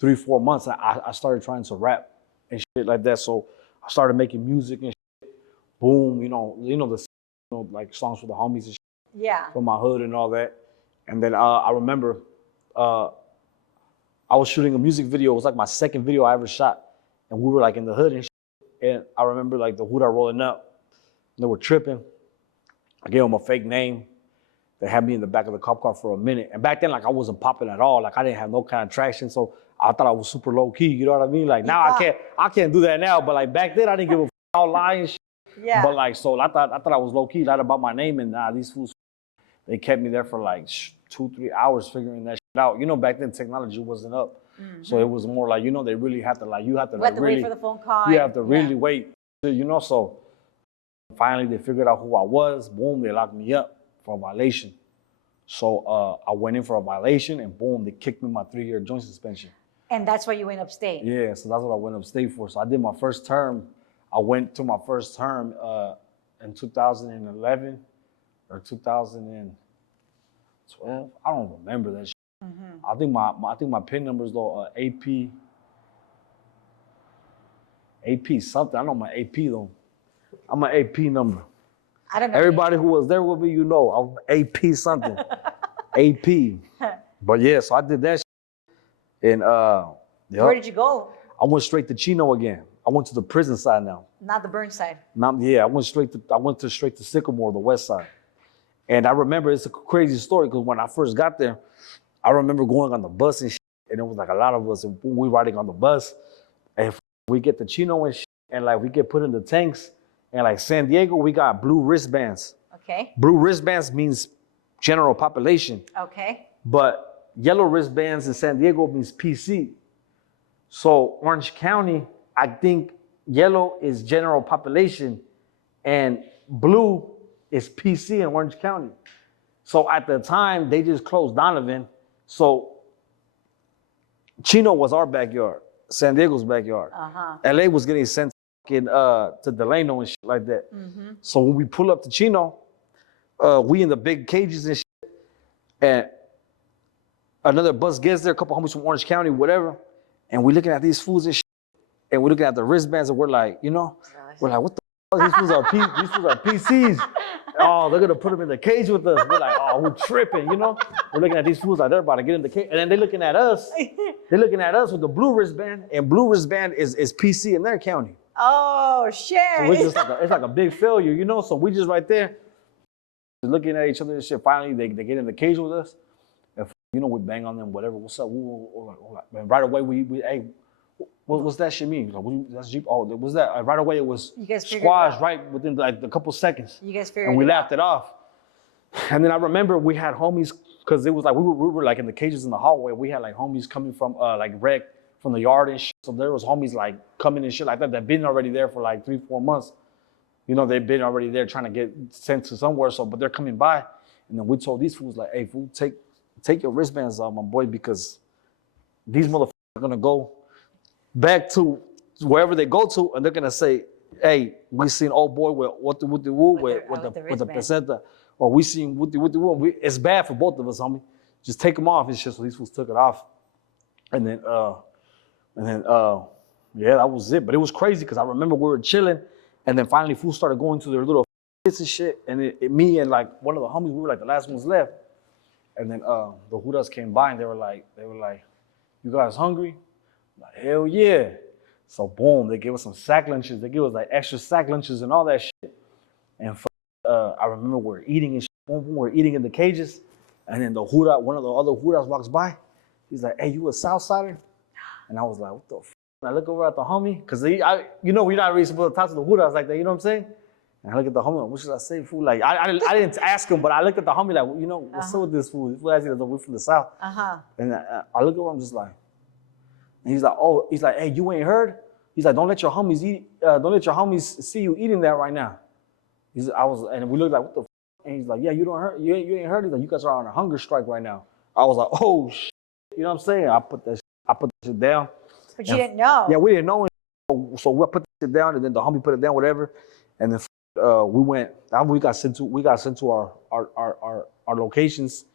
3-4 months. I started trying to rap and shit like that. So I started making music and shit. Boom, like songs for the homies and shit. Yeah. From my hood and all that. And then I remember I was shooting a music video. It was like my second video I ever shot. And we were like in the hood and shit. And I remember like the Huda rolling up. They were tripping. I gave them a fake name. They had me in the back of the cop car for a minute. And back then, like I wasn't popping at all. Like I didn't have no kind of traction. So I thought I was super low key. You know what I mean? Like now I can't do that now. But like back then I didn't give a all lie and shit. Yeah. But like, so I thought I was low key, lied about my name. And these fools, they kept me there for like 2-3 hours figuring that shit out. Back then technology wasn't up. Mm-hmm. So it was more like, they really have to you have to like really, wait for the phone call. You have to really wait, so finally they figured out who I was. Boom, they locked me up for a violation. So I went in for a violation and boom, they kicked me my 3-year joint suspension. And that's why you went upstate? Yeah, so that's what I went upstate for. So I did my first term. I went to my first term in 2011 or 2012. I don't remember that shit. Mm-hmm. I think my PIN number is though AP something. I know my AP though. I'm an AP number. I don't know. Everybody who was there with me, you know, I'm AP something. AP. But yeah, so I did that shit. And Where did you go? I went straight to Chino again. I went to the prison side now. Not the burn side. I went straight to Sycamore, the west side. And I remember it's a crazy story because when I first got there, I remember going on the bus and shit, and it was like a lot of us, and we riding on the bus, and we get to Chino and shit, and like we get put in the tanks, and like San Diego, we got blue wristbands. Okay. Blue wristbands means general population. Okay. But yellow wristbands in San Diego means PC. So Orange County, I think yellow is general population and blue is PC in Orange County. So at the time, they just closed Donovan. So Chino was our backyard, San Diego's backyard. LA was getting sent to Delano and shit like that. So when we pull up to Chino, we in the big cages and shit, and another bus gets there, a couple homies from Orange County, whatever, and we looking at these fools and shit, and we're looking at the wristbands, and we're like, you know, we're like, what the fuck? These fools are PCs. Oh, they're gonna put them in the cage with us. We're like, oh, we're tripping, you know? We're looking at these fools like they're about to get in the cage, and then they're looking at us. They're looking at us with the blue wristband, and blue wristband is PC in their county. Oh shit! So it's like a big failure, you know. So we just right there, looking at each other and shit. Finally, they get in the cage with us, and you know we bang on them, whatever. What's up? And right away we hey, what's that shit mean? Like, that's Jeep. Oh, what's that? Right away it was squashed right within like a couple seconds. You guys figured and we laughed it off. And then I remember we had homies because it was like we were like in the cages in the hallway. We had like homies coming from like rec from the yard and shit. So there was homies like coming and shit like that that been already there for like 3-4 months. You know, they've been already there trying to get sent to somewhere. So, but they're coming by, and then we told these fools like, "Hey, fool, take your wristbands off, my boy, because these motherfuckers are gonna go back to wherever they go to, and they're gonna say, hey, we seen old boy with the placenta, or we seen with the it's bad for both of us, homie. Just take them off." It's just so these fools took it off, and then yeah, that was it. But it was crazy because I remember we were chilling, and then finally fools started going to their little and shit, and me and like one of the homies, we were like the last ones left, and then the Hudas came by and they were like, "You guys hungry?" I'm like, hell yeah. So boom, they gave us some sack lunches. They gave us like extra sack lunches and all that shit. And I remember we were eating and shit. Boom, boom, we're eating in the cages, and then the Huda, one of the other Hudas walks by. He's like, "Hey, you a Southsider?" And I was like, "What the f?" And I look over at the homie, because you know, we're not really supposed to talk to the Hudas like that, you know what I'm saying? And I look at the homie, like, what should I say, fool? Like, I didn't ask him, but I looked at the homie like, you know, what's up with this fool? This fool has we're from the South. And I look at him, I'm just like, and he's like, oh, he's like, hey, you ain't heard? He's like, don't let your homies eat, don't let your homies see you eating that right now. And we looked like, what the f? And he's like, yeah, you ain't heard? He's like, you guys are on a hunger strike right now. I was like, oh, shit. You know what I'm saying? I put that shit down. But you didn't know. Yeah, we didn't know. So we put it down, and then the homie put it down, whatever. And then we went. We got sent to our locations.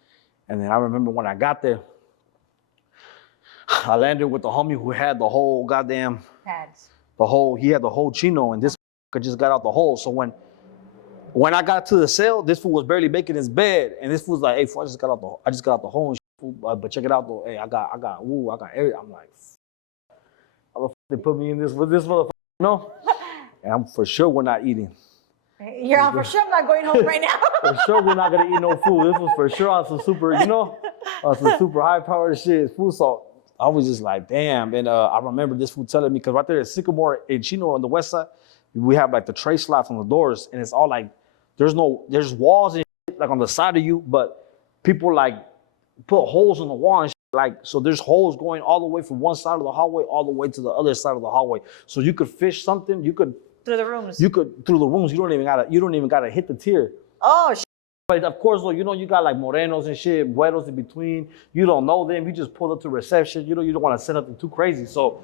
And then I remember when I got there, I landed with the homie who had the whole goddamn pads. He had the whole chino, and this just got out the hole. So when I got to the cell, this fool was barely making his bed, and this fool was like, "Hey, fool, I just got out the hole, and shit, but check it out though. Hey, I got everything." I'm like, how the fuck they put me in this with this motherfucker, you know? And I'm for sure we're not eating. You're on for sure I'm not going home right now. For sure we're not gonna eat no food. This was for sure on some super, you know, on some super high powered shit, food. So I was just like, damn. And I remember this fool telling me, because right there at Sycamore in Chino on the west side, we have like the tray slots on the doors, and it's all like, there's walls and shit like on the side of you, but people like put holes in the wall and shit, like, so there's holes going all the way from one side of the hallway all the way to the other side of the hallway. So you could fish something, through the rooms. You don't even gotta hit the tier. Oh shit. But of course, though, you know, you got like morenos and shit, buenos in between. You don't know them. You just pull up to reception. You know, you don't want to set nothing too crazy. So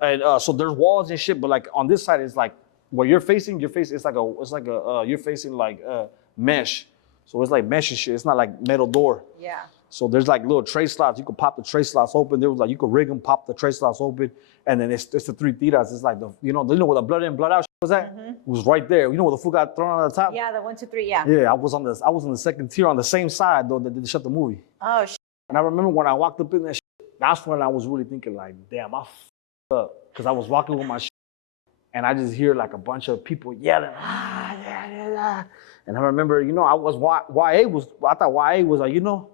there's walls and shit. But like on this side, it's like where you're facing. You're facing like mesh. So it's like mesh and shit. It's not like metal door. Yeah. So there's like little tray slots. You could pop the tray slots open. There was like you could rig them, pop the tray slots open, and then it's the three tiras. It's like the you know where the blood in, blood out. was that? It was right there. You know where the food got thrown on the top? Yeah, the 1, 2, 3. Yeah. Yeah, I was on the second tier on the same side though that they shut the movie. Oh shit. And I remember when I walked up in that shit, that's when I was really thinking like, damn, I f***ed up. Because I was walking with my shit and I just hear like a bunch of people yelling, yeah. And I remember, you know, I thought YA was like, you know,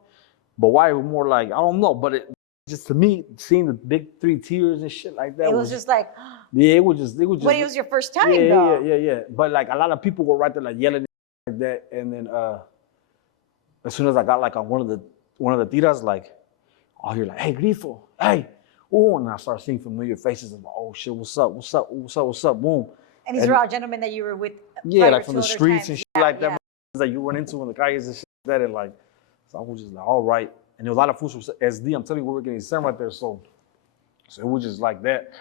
but YA was more like, I don't know, but it just to me, seeing the big 3 tiers and shit like that. It was just like, yeah, it was just. But it was your first time yeah, though. Yeah. But like a lot of people were right there like yelling like that. And then as soon as I got like on one of the tiras, like, I'll hear like, hey, Grifo, hey. Oh, and I start seeing familiar faces. I'm like, oh shit, what's up, boom. And these were all gentlemen that you were with. Yeah, like from the streets times. and shit like that. That you run into in the guys and shit like that. And like, so I was just like, all right. And there was a lot of food from SD. I'm telling you, we were getting sent right there. So it was just like that.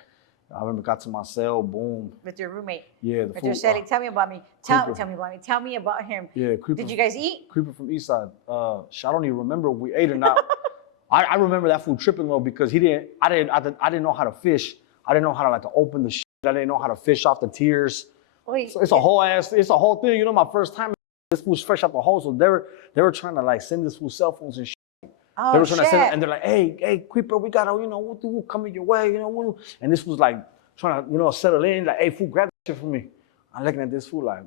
I remember got to my cell, boom. With your roommate. Yeah, the with food. Your setting. Tell me about me. Tell me about him. Yeah, Creeper. Did you guys eat? Creeper from East Side. I don't even remember if we ate or not. I remember that food tripping though because I didn't know how to fish. I didn't know how to like to open the shit. I didn't know how to fish off the tiers. Wait, so it's a whole thing. You know, my first time. This food's fresh out the hole, so they were trying to like send this food cell phones and shit. Oh, they were trying shit. to send it, and they're like, hey, Creeper, we gotta, you know, we'll coming your way, you know. And this was like trying to, you know, settle in, like, hey, food, grab that shit for me. I'm looking at this food like,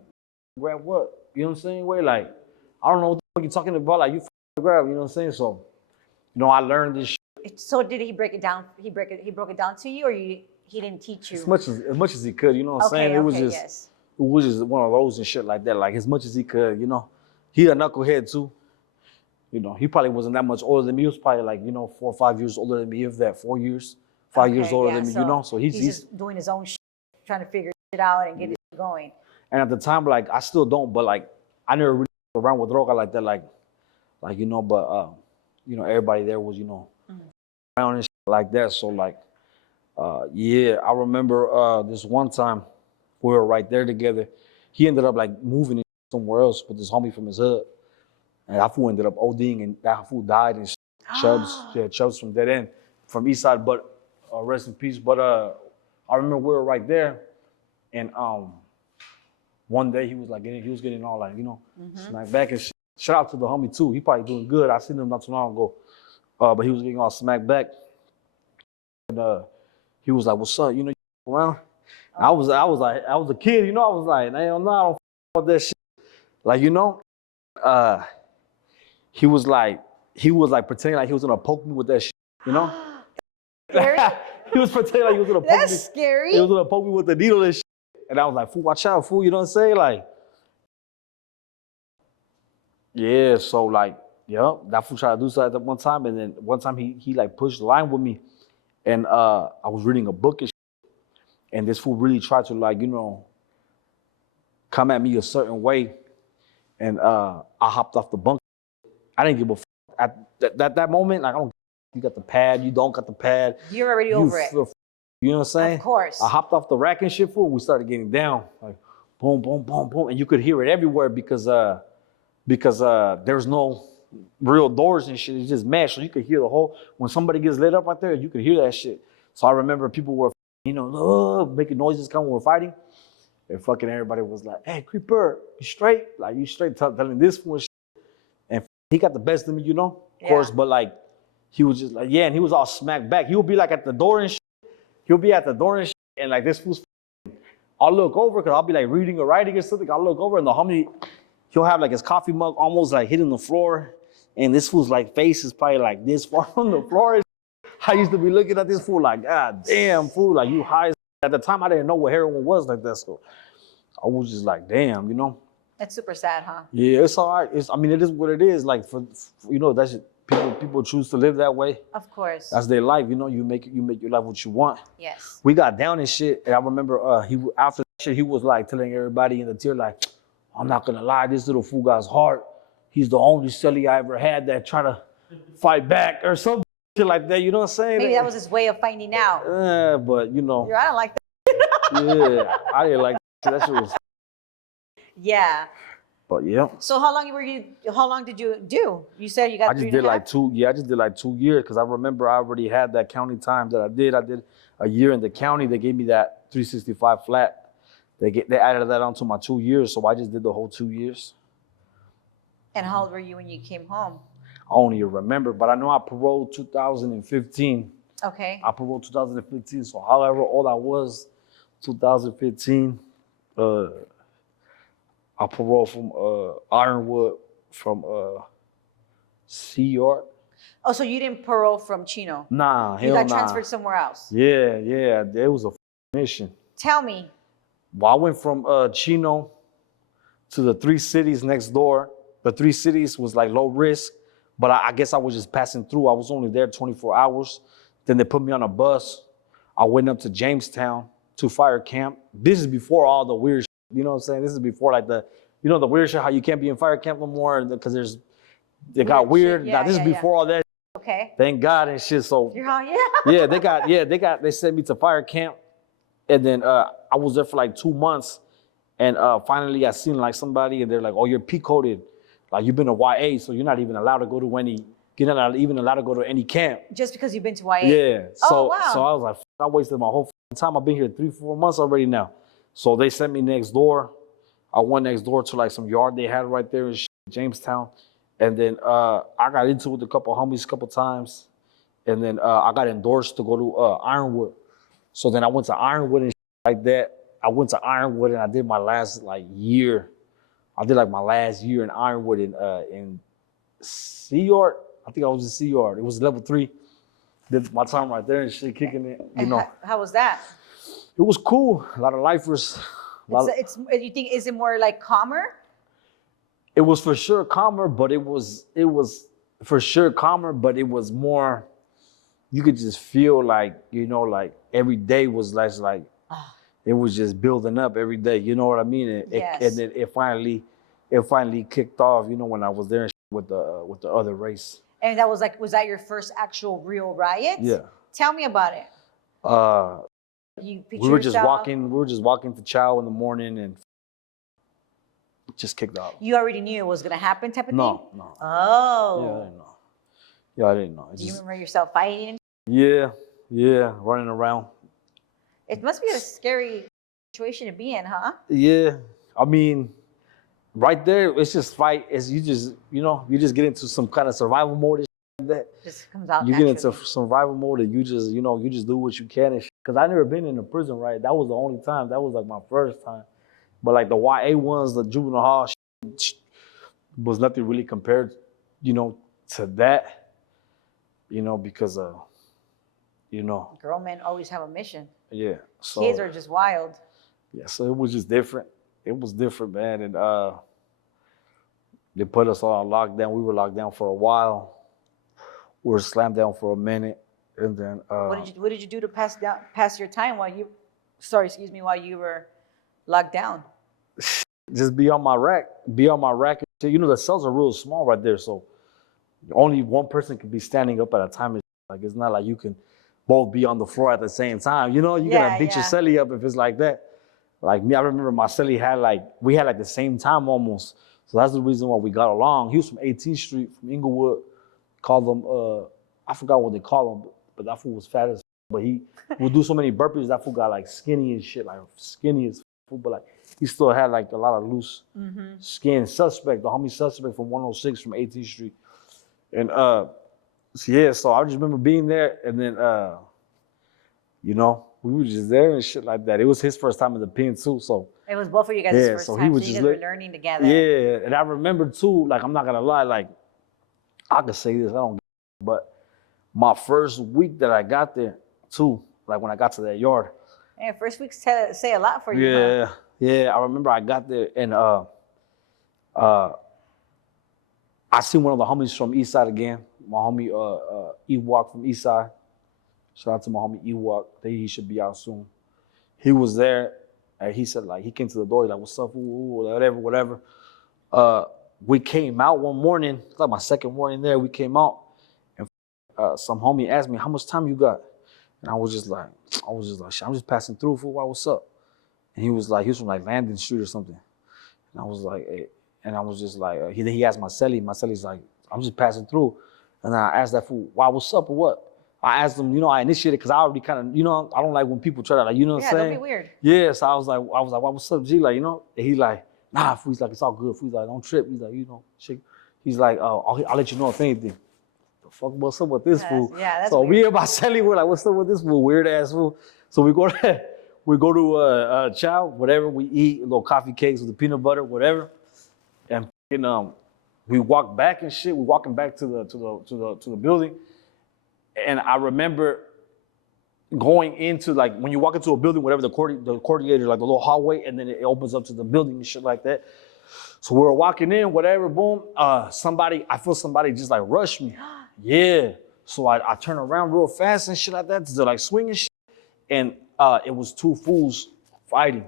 grab what? You know what I'm saying? Wait, like, I don't know what the fuck you're talking about. Like, you grab, you know what I'm saying? So, you know, I learned this shit. So did he break it down? He broke it down to you, or he didn't teach you? As much as he could, you know what I'm saying? It was just. Yes. It was just one of those and shit like that, like as much as he could, you know. He a knucklehead too. You know, he probably wasn't that much older than me. He was probably like, you know, 4 or 5 years older than me, if that, 4 years, 5 years older than me, you know. So he's just doing his own shit, trying to figure it out and get it going. And at the time, like I still don't, but like I never really around with droga like that, like you know, but you know, everybody there was, you know, around and shit like that. So like yeah, I remember this one time we were right there together. He ended up like moving somewhere else with this homie from his hood. And that fool ended up ODing and that fool died and Chubbs from Dead End, from East Side, but rest in peace. But I remember we were right there and one day he was getting all like, you know, smacked back and shit. Shout out to the homie too. He probably doing good. I seen him not too long ago. But he was getting all smacked back. And he was like, what's up? You know, you around? I was a kid, you know. I was like, hell no, I don't fuck that shit. Like, you know, he was like pretending like he was gonna poke me with that shit, you know. Scary? He was pretending like he was gonna poke me. That's scary. He was gonna poke me with the needle and shit. And I was like, fool, watch out, fool. You know what I'm saying? Like, yeah. So like, yeah, that fool tried to do something at one time, and then one time he like pushed the line with me, and I was reading a book and shit. And this fool really tried to like, you know, come at me a certain way. And I hopped off the bunk. I didn't give a fuck. At that moment, like, I don't, you got the pad, you don't got the pad. You're already over it. You know what I'm saying? Of course. I hopped off the rack and shit, fool. We started getting down. Like, boom, boom, boom, boom. And you could hear it everywhere because there's no real doors and shit. It's just mesh. So you could hear the whole, when somebody gets lit up right there, you could hear that shit. So I remember people were, you know, making noises when we're fighting. And fucking everybody was like, hey, Creeper, you straight? Like, you straight telling this one shit. And he got the best of me, you know, of course. But like, he was just like, yeah, and he was all smacked back. He would be like at the door and shit. He'll be at the door and shit. And like, this fool's, I'll look over, because I'll be like reading or writing or something. I'll look over and the homie, he'll have like his coffee mug almost like hitting the floor. And this fool's like face is probably like this far on the floor. I used to be looking at this fool like, God damn, fool, like you high. At the time, I didn't know what heroin was like that. So I was just like, damn, you know. That's super sad, huh? Yeah, it's all right. I mean, it is what it is. Like, for you know, that's people choose to live that way. Of course. That's their life, you know. You make your life what you want. Yes. We got down and shit, and I remember after that shit, he was like telling everybody in the tier, like, I'm not gonna lie, this little fool guy's heart. He's the only celly I ever had that try to fight back or something. Shit like that, you know what I'm saying? Maybe that was his way of finding out. Yeah, but you know. I don't like that. Yeah, I didn't like that. That shit was. Yeah. But yeah. So how long did you do? You said you got I just did like 2 years because I remember I already had that county time that I did. I did a year in the county. They gave me that 365 flat. They added that onto my 2 years, so I just did the whole 2 years. And how old were you when you came home? I don't even remember, but I know I paroled 2015. Okay. I paroled 2015, so however old I was, 2015, I paroled from Ironwood, from Sea Yard. Oh, so you didn't parole from Chino? Nah, hell You got nah. transferred somewhere else? Yeah, it was a mission. Tell me. Well, I went from Chino to the 3 cities next door. The 3 cities was like low risk, but I guess I was just passing through. I was only there 24 hours. Then they put me on a bus. I went up to Jamestown to fire camp. This is before all the weird shit, you know what I'm saying? This is before like the weird shit, how you can't be in fire camp no more because it got weird. Yeah, this is before all that. Okay. Thank God and shit. So Yeah. they sent me to fire camp. And then I was there for like 2 months. And finally I seen like somebody and they're like, oh, you're P-coded. Like you've been to YA, so you're not even allowed to go to any camp. Just because you've been to YA? Yeah. Oh, wow. So I was like, I wasted my whole time. I've been here 3-4 months already now. So they sent me next door. I went next door to like some yard they had right there in Jamestown. And then I got into it with a couple homies a couple times. And then I got endorsed to go to Ironwood. So then I went to Ironwood and like that. I went to Ironwood and I did my last like year. I did like my last year in Ironwood in Sea Yard. I think I was in Sea Yard. It was level 3. Did my time right there and shit, kicking it. You know. How was that? It was cool. A lot of lifers. You think, is it more like calmer? It was for sure calmer, but it was for sure calmer, but it was more. You could just feel like, you know, like every day was less like. It was just building up every day, you know what I mean? Yes. And then it finally kicked off, you know, when I was there with the other race. And that was that your first actual real riot? Yeah. Tell me about it. We were just walking to chow in the morning and just kicked off. You already knew it was gonna happen, type of thing? No. Oh. Yeah, I didn't know. Do you remember yourself fighting? Yeah, running around. It must be a scary situation to be in, huh? Yeah, I mean, right there, it's just fight. You just get into some kind of survival mode and shit like that. Just comes out. You naturally. get into survival mode and you just do what you can and shit. Cause I never been in a prison, right? That was the only time. That was like my first time. But like the YA ones, the juvenile hall shit, was nothing really compared, to that. Because Grown men always have a mission. Yeah. So kids are just wild. Yeah, so it was just different. It was different, man. And they put us all on lockdown. We were locked down for a while. We were slammed down for a minute. And then what did you do to pass your time while you were locked down? Just be on my rack. The cells are real small right there, so only one person can be standing up at a time. Like it's not like you can both be on the floor at the same time. You're gonna beat your celly up if it's like that. Like me, I remember my celly we had the same time almost. So that's the reason why we got along. He was from 18th Street, from Inglewood. Called him, I forgot what they call him, but that fool was fat as. But he would do so many burpees. That fool got skinny and shit, skinny as fool. But he still had a lot of loose skin. Suspect, the homie suspect from 106 from 18th Street, and so I just remember being there, and then we were just there and shit like that. It was his first time in the pen too, so it was both of you guys' first so time. He was so just you guys were learning together. Yeah, and I remember too. I'm not gonna lie. I could say this. I don't. But my first week that I got there too, when I got to that yard. Yeah, first week say a lot for you. Yeah, huh? yeah. I remember I got there and I seen one of the homies from East Side again. My homie Ewok from East Side. Shout out to my homie Ewok. He should be out soon. He was there and he said he came to the door. He's like, "What's up? Ooh, whatever." We came out one morning. It's my second morning there. We came out and some homie asked me, "How much time you got?" And I was just like, "Shit, I'm just passing through for why, what's up?" And he was from Landon Street or something. And I was like, hey. And I was just like, he asked my celly. My celly's like, "I'm just passing through." And I asked that fool, "Why, what's up or what?" I asked him, I initiated because I already kind of, I don't like when people try to like, what I'm Yeah, saying? don't be weird. Yeah, so I was like, what's up, G? Like, and he like, nah, fool. He's like, it's all good. Fool. He's like, don't trip. He's like, shit. He's like, I'll let you know if anything. The fuck, what's up with this fool? That's so weird. we about selling, we're like, what's up with this fool? Weird ass fool. So we go to chow, whatever we eat, a little coffee cakes with the peanut butter, whatever, and we walk back and shit. We're walking back to the building, and I remember going into like when you walk into a building, whatever the courtyard, like the little hallway, and then it opens up to the building and shit like that. So we're walking in, whatever, boom. I feel somebody just like rush me. Yeah. So I turn around real fast and shit like that to like swing and shit, and it was two fools fighting.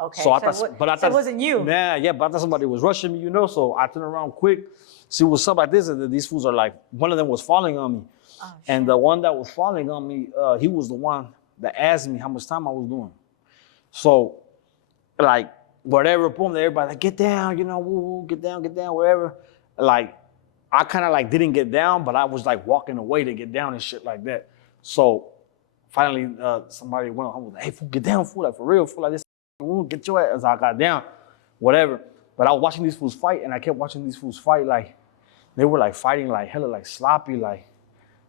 Okay. So I thought it wasn't you. Nah, yeah, but I thought somebody was rushing me, So I turned around quick, see what's up like this, and then these fools are like, one of them was falling on me. Oh, and the one that was falling on me, he was the one that asked me how much time I was doing. So, like, whatever, boom, everybody like, get down, woo, get down, wherever. Like, I kind of like didn't get down, but I was like walking away to get down and shit like that. So, finally, somebody went on, I was like, hey, fool, get down, fool, like for real, fool, like this, get your ass. So I got down, whatever. But I was watching these fools fight, and I kept watching these fools fight, like, they were like fighting like hella, like sloppy, like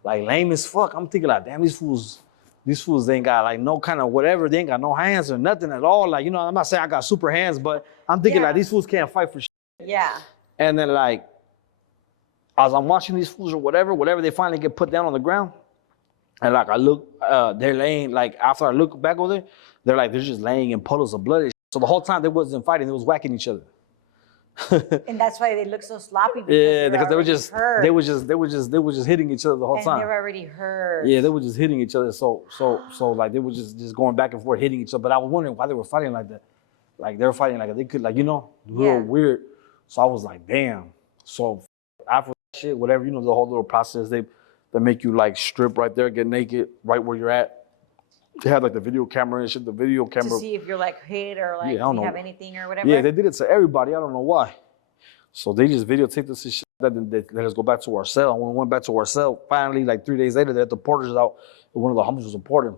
lame as fuck. I'm thinking like, damn, these fools ain't got like no kind of whatever. They ain't got no hands or nothing at all. Like, I'm not saying I got super hands, but I'm thinking like these fools can't fight for shit. Yeah. And then like, as I'm watching these fools or whatever, they finally get put down on the ground. And like I look, they're laying, like after I look back over there, they're just laying in puddles of blood and shit. So the whole time they wasn't fighting, they was whacking each other. And that's why they look so sloppy. Because they were just hitting each other the whole time. And they were already hurt. Yeah, they were just hitting each other. So like they were just going back and forth hitting each other. But I was wondering why they were fighting like that. Like they were fighting like they could like real weird. So I was like, damn. So after that shit, whatever, the whole little process, they make you like strip right there, get naked right where you're at. They had like the video camera and shit. The video camera to see if you're like hit or like you have anything or whatever. Yeah, they did it to everybody. I don't know why. So they just videotaped us and shit. Then they let us go back to our cell. And when we went back to our cell, finally, like 3 days later, they had the porters out. And one of the homies was reporting.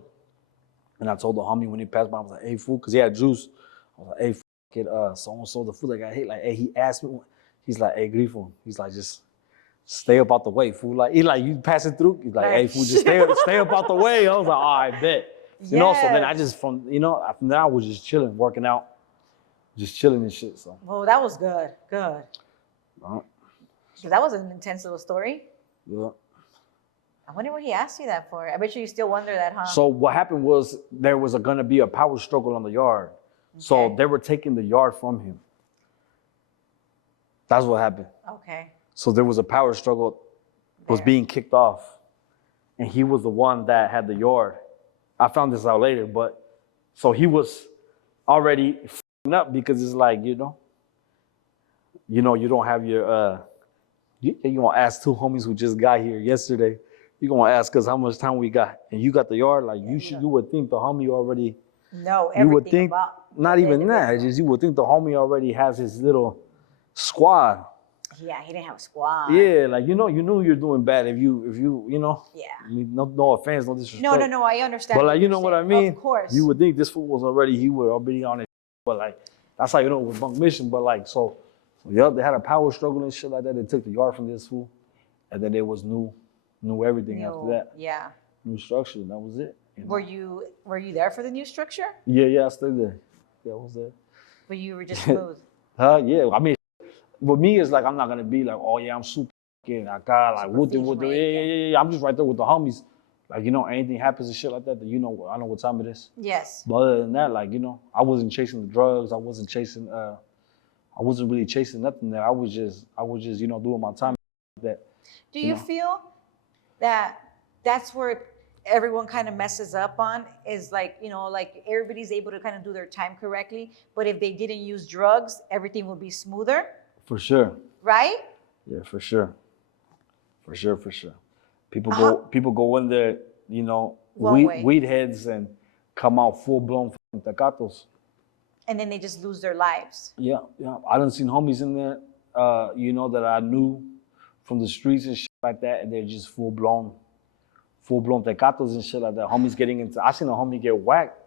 And I told the homie when he passed by, I was like, hey, fool, because he had juice. I was like, hey, kid, so-and-so, the fool that got hit, like, hey, he asked me. He's like, hey, Grifo. He's like, just stay up out the way, fool. Like, he like, you passing through? He's like, hey, fool, just stay up out the way. I was like, all right, bet. So then I just, from then I was just chilling, working out, just chilling and shit. So. Well, that was good. Good. That was an intense little story. Yeah. I wonder what he asked you that for. I bet you still wonder that, huh? So what happened was there was going to be a power struggle on the yard. Okay. So they were taking the yard from him. That's what happened. Okay. So there was a power struggle, was being kicked off. And he was the one that had the yard. I found this out later, but so he was already f***ing up because it's like, you don't have your, you're going to ask two homies who just got here yesterday. You're going to ask us how much time we got. And you got the yard, like you would think the homie already. No, everything you would think, about not even that, it's just you would think the homie already has his little squad. Yeah, he didn't have a squad. Yeah, like, you knew you're doing bad if you Yeah. I mean, no offense, no disrespect. No, I understand. But like, you know what I mean? Of course. You would think this fool was he would already on it. But like, that's how it was bunk mission. But like, so yep, they had a power struggle and shit like that. They took the yard from this fool. And then there was new everything after that. Yeah. New structure, and that was it. Were you there for the new structure? Yeah, I stayed there. Yeah, I was there. But you were just smooth. Yeah. I mean, with me, it's like I'm not gonna be like, oh yeah, I'm super I got like what the yeah. I'm just right there with the homies. Like, anything happens and shit like that, I know what time it is. Yes. But other than that, like, I wasn't chasing the drugs. I wasn't really chasing nothing there. I was just, doing my time like that. Do you feel that that's where everyone kind of messes up on is like, like everybody's able to kind of do their time correctly, but if they didn't use drugs, everything would be smoother? For sure. Right? Yeah, for sure. For sure. People go in there, weed heads and come out full blown tecatos. And then they just lose their lives. Yeah. I done seen homies in there, that I knew from the streets and shit like that, and they're just full blown full-blown tecatos and shit like that. Homies getting into, I seen a homie get whacked.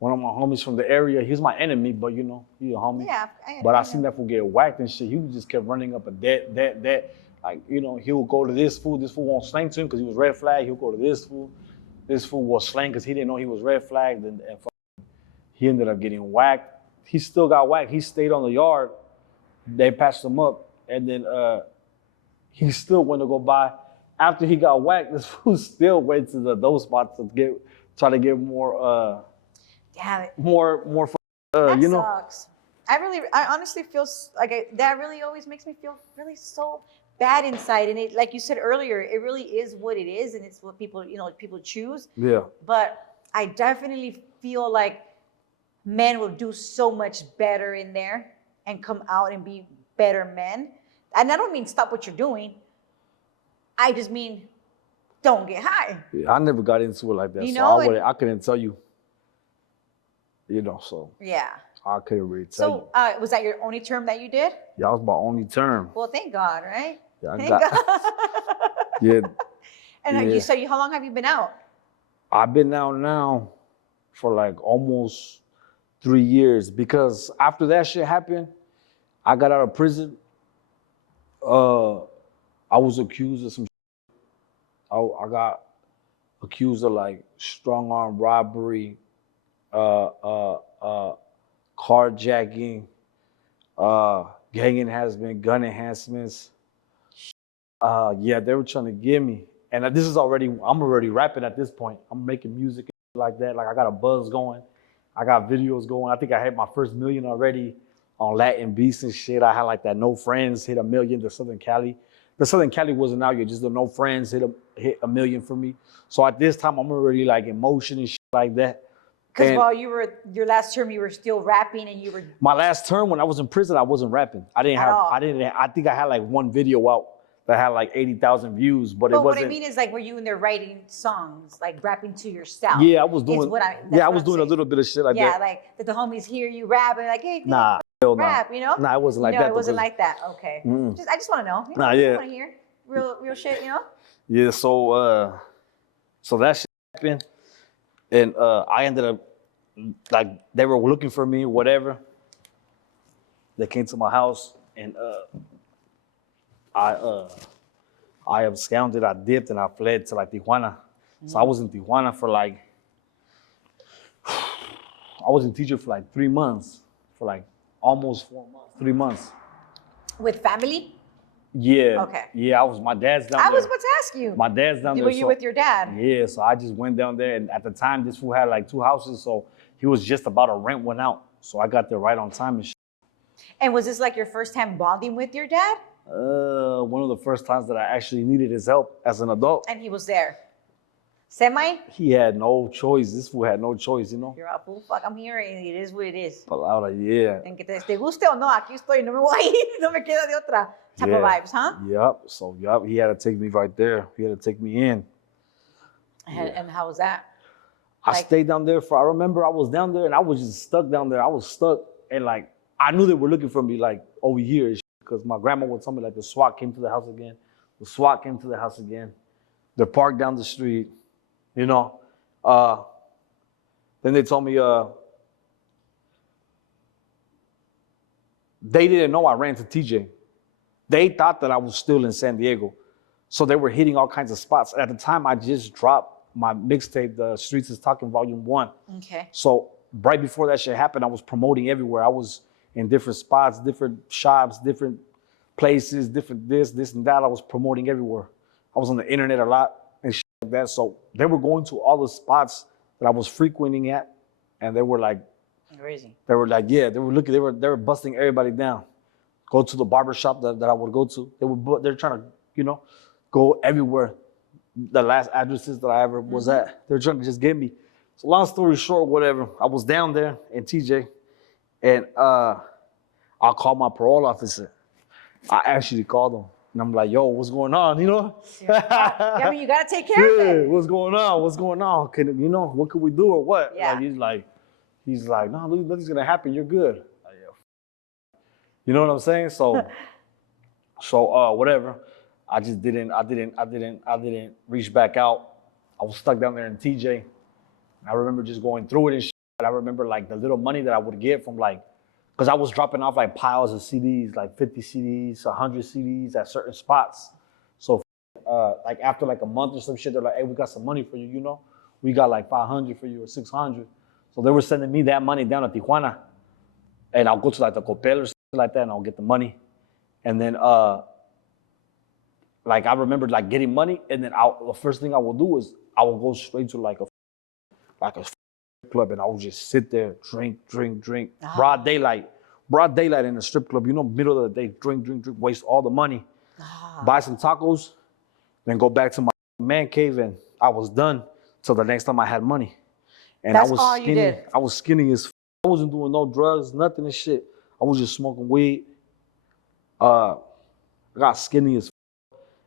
One of my homies from the area, he's my enemy, but you know, he's a homie. Yeah. But I seen that fool get whacked and shit. He just kept running up a that. Like, you know, he would go to this fool won't slang to him because he was red flag. He'll go to this fool was slang because he didn't know he was red flagged, and he ended up getting whacked. He still got whacked. He stayed on the yard. They patched him up, and then he still went to go by. After he got whacked, this fool still went to those spots to try to get more more that you know. sucks. I honestly feel like that really always makes me feel really so bad inside. And it, like you said earlier, it really is what it is, and it's what people, you know, people choose. Yeah. But I definitely feel like men will do so much better in there and come out and be better men. And I don't mean stop what you're doing. I just mean don't get high. Yeah, I never got into it like that, You so know, I couldn't tell you. You know, so Yeah. I couldn't really tell you. So was that your only term that you did? Yeah, that was my only term. Well, thank God, right? Yeah, Thank God. yeah. And Yeah. so how long have you been out? I've been out now for like almost 3 years because after that shit happened, I got out of prison. I was accused of some shit. I got accused of like strong arm robbery, carjacking, gang enhancement, gun enhancements. Yeah, they were trying to get me. And I'm already rapping at this point. I'm making music and shit like that. Like I got a buzz going. I got videos going. I think I had my first million already on Latin beats and shit. I had like that No Friends hit 1 million, the Southern Cali. The Southern Cali wasn't out yet, just the No Friends hit a million for me. So at this time, I'm already like in motion and shit like that. Because while you were your last term, you were still rapping and you were. My last term when I was in prison, I wasn't rapping. I think I had like one video out that had like 80,000 views, but it wasn't. What I mean is like, were you in there writing songs, like rapping to yourself? Yeah, I was doing. I was doing saying. a little bit of shit like that. Yeah, like did the homies hear you rap and like, hey, nah, hell rap, nah. you know? Nah, it wasn't like that. No, it wasn't like that. Okay. I just want to know. You know, I want to hear real shit, you know? Yeah, so that shit happened, and I ended up like they were looking for me, whatever. They came to my house, and I absconded, I dipped, and I fled to like Tijuana. So I was in Tijuana for like, I was in teacher for like 3 months, for like almost 4 months, 3 months. With family? Yeah. Okay. Yeah, my dad's down there. I was about to ask you. My dad's down there. Were you with your dad? Yeah, so I just went down there, and at the time, this fool had like 2 houses, so he was just about to rent one out. So I got there right on time and shit. And was this like your first time bonding with your dad? One of the first times that I actually needed his help as an adult. And he was there. Semi? He had no choice. This fool had no choice, you know? You're up, fuck, I'm here and it is what it is. Palabra, yeah. En que te guste o no, aquí estoy, no me voy a ir, no me queda de otra. Type of vibes, huh? Yep. So, he had to take me right there. He had to take me in. And how was that? I stayed down there I remember I was down there and I was just stuck down there. I was stuck and like, I knew they were looking for me like over here because my grandma would tell me like the SWAT came to the house again. The SWAT came to the house again. They're parked down the street, you know. Then they told me they didn't know I ran to TJ. They thought that I was still in San Diego. So they were hitting all kinds of spots. At the time, I just dropped my mixtape, The Streets is Talking Volume 1. Okay. So right before that shit happened, I was promoting everywhere. I was in different spots, different shops, different places, different this and that. I was promoting everywhere. I was on the internet a lot and shit like that. So they were going to all the spots that I was frequenting at, and they were like, crazy. They were like, yeah, they were busting everybody down. Go to the barber shop that I would go to. They're trying to, you know, go everywhere. The last addresses that I ever was at, they're trying to just get me. So long story short, whatever. I was down there in TJ, and I called my parole officer. I actually called him, and I'm like, "Yo, what's going on?" You know? Yeah, I mean, you gotta take care of it. What's going on? What's going on? What could we do or what? Yeah. Like, he's like, no, nothing's gonna happen. You're good. Like, yeah. You know what I'm saying? So whatever. I didn't reach back out. I was stuck down there in TJ. I remember just going through it and shit. I remember like the little money that I would get from like, because I was dropping off like piles of CDs, like 50 CDs, 100 CDs at certain spots. So like after like a month or some shit, they're like, hey, we got some money for you, you know? We got like 500 for you or 600. So they were sending me that money down to Tijuana. And I'll go to like the Copel or something like that and I'll get the money. And then like I remember like getting money and then the first thing I will do is I will go straight to like a club and I would just sit there, drink. Broad daylight in a strip club, you know, middle of the day, drink, waste all the money, buy some tacos, then go back to my man cave and I was done till the next time I had money. And That's I was all skinny. you did. I was skinny as I wasn't doing no drugs, nothing and shit. I was just smoking weed. I got skinny as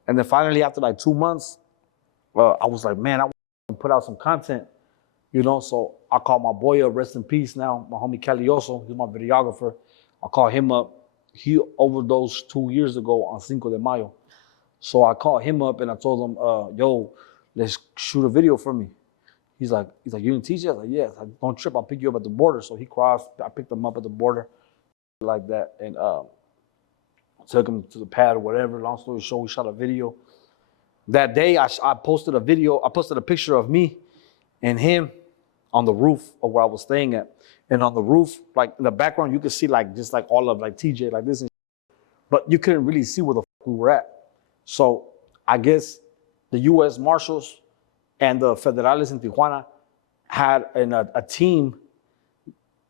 and then finally after like 2 months, I was like, man, I want to put out some content. You know, so I called my boy up, rest in peace now, my homie Calioso, he's my videographer. I called him up. He overdosed 2 years ago on Cinco de Mayo. So I called him up and I told him, yo, let's shoot a video for me. He's like, you in TJ? I was like, yeah. Like, don't trip, I'll pick you up at the border. So he crossed, I picked him up at the border like that. And took him to the pad or whatever. Long story short, we shot a video. That day, I posted a video, I posted a picture of me and him on the roof of where I was staying at. And on the roof, like in the background, you could see like just like all of like TJ like this and shit. But you couldn't really see where the fuck we were at. So I guess the U.S. Marshals and the Federales in Tijuana had a team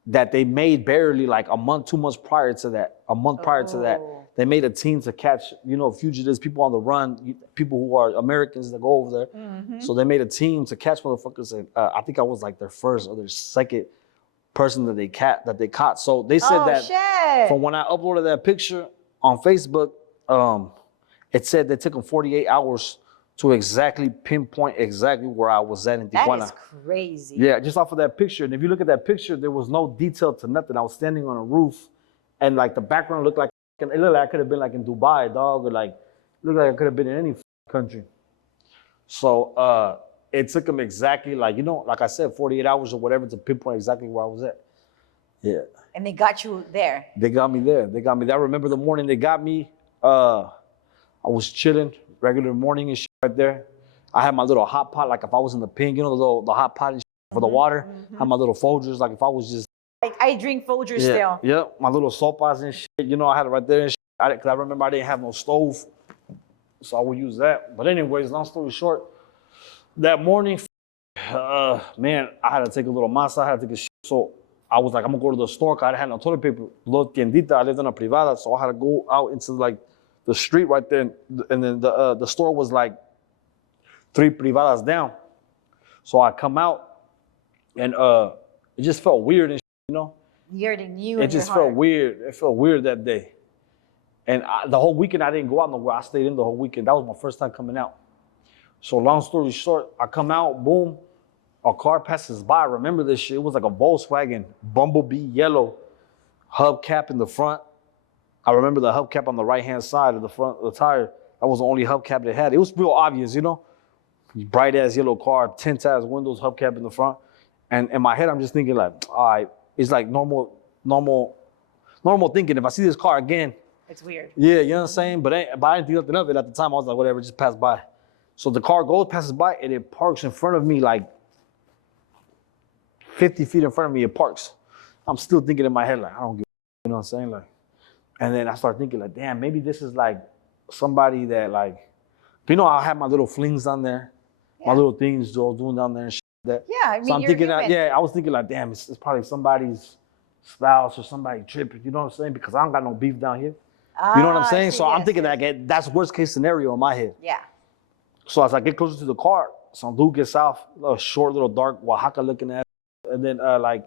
that they made barely like a month, 2 months prior to that. A month prior to that, they made a team to catch, you know, fugitives, people on the run, people who are Americans that go over there. Mm-hmm. So they made a team to catch motherfuckers. And I think I was like their first or their second person that they caught. So they said from when I uploaded that picture on Facebook, it said they took them 48 hours to exactly pinpoint exactly where I was at in Tijuana. That is crazy. Yeah, just off of that picture. And if you look at that picture, there was no detail to nothing. I was standing on a roof and like the background looked like, it looked like I could have been like in Dubai, dog, or like, looked like I could have been in any country. So it took them exactly like, you know, like I said, 48 hours or whatever to pinpoint exactly where I was at. Yeah. And they got you there. They got me there. I remember the morning they got me. I was chilling, regular morning and shit right there. I had my little hot pot, like if I was in the pen, you know, the hot pot and shit for the water. I had my little Folgers, like if I was just. Like I drink Folgers still. Yeah, my little sopas and shit, you know, I had it right there and shit. Because I remember I didn't have no stove, so I would use that. But anyways, long story short, that morning, man, I had to take a little masa, I had to take a shit. So I was like, I'm gonna go to the store, because I had no toilet paper. Little tiendita, I lived in a privada, so I had to go out into like the street right there. And then the store was like 3 privadas down. So I come out and it just felt weird and shit, you know? You already knew it just felt weird. It felt weird that day. And the whole weekend, I didn't go out nowhere. I stayed in the whole weekend. That was my first time coming out. So long story short, I come out, boom, a car passes by. I remember this shit. It was like a Volkswagen Bumblebee yellow hubcap in the front. I remember the hubcap on the right-hand side of the front of the tire. That was the only hubcap it had. It was real obvious, you know? Bright-ass yellow car, tint-ass windows, hubcap in the front. And in my head, I'm just thinking like, all right, it's like normal thinking. If I see this car again, it's weird. Yeah, you know what I'm saying? But I didn't think nothing of it at the time. I was like, whatever, just pass by. So the car passes by, and it parks in front of me like 50 feet in front of me, it parks. I'm still thinking in my head, like, I don't give a, you know what I'm saying? Like, and then I start thinking like, damn, maybe this is like somebody that like, you know, I have my little flings on there, my little things I was doing down there and shit like that. Yeah, I mean, so I'm thinking that, I was thinking like, damn, it's probably somebody's spouse or somebody tripping, you know what I'm saying? Because I don't got no beef down here. You know what I'm saying? So I'm thinking that that's worst case scenario in my head. Yeah. So as I get closer to the car, some dude gets off, a short, little dark Oaxaca looking at, and then I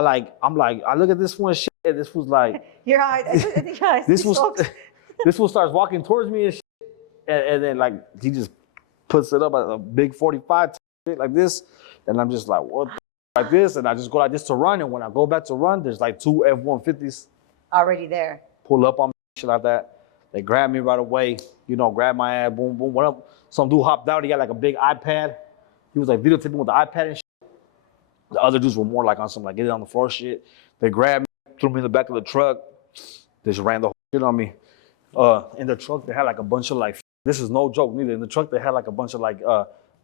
look at this one shit. And this was like, this fool starts walking towards me and shit, and then like he just puts it up at a big 45 like this, and I'm just like, what? Like this, and I just go like this to run, and when I go back to run, there's like 2 F-150s already there. Pull up on me, shit like that. They grab me right away, you know, grab my ass, boom, boom. Some dude hopped out, he got like a big iPad, He was like videotaping with the iPad and shit. The other dudes were more like on some like get it on the floor shit. They grabbed me, threw me in the back of the truck. They just ran the whole shit on me. In the truck, they had like a bunch of like, this is no joke neither. In the truck, they had like a bunch of like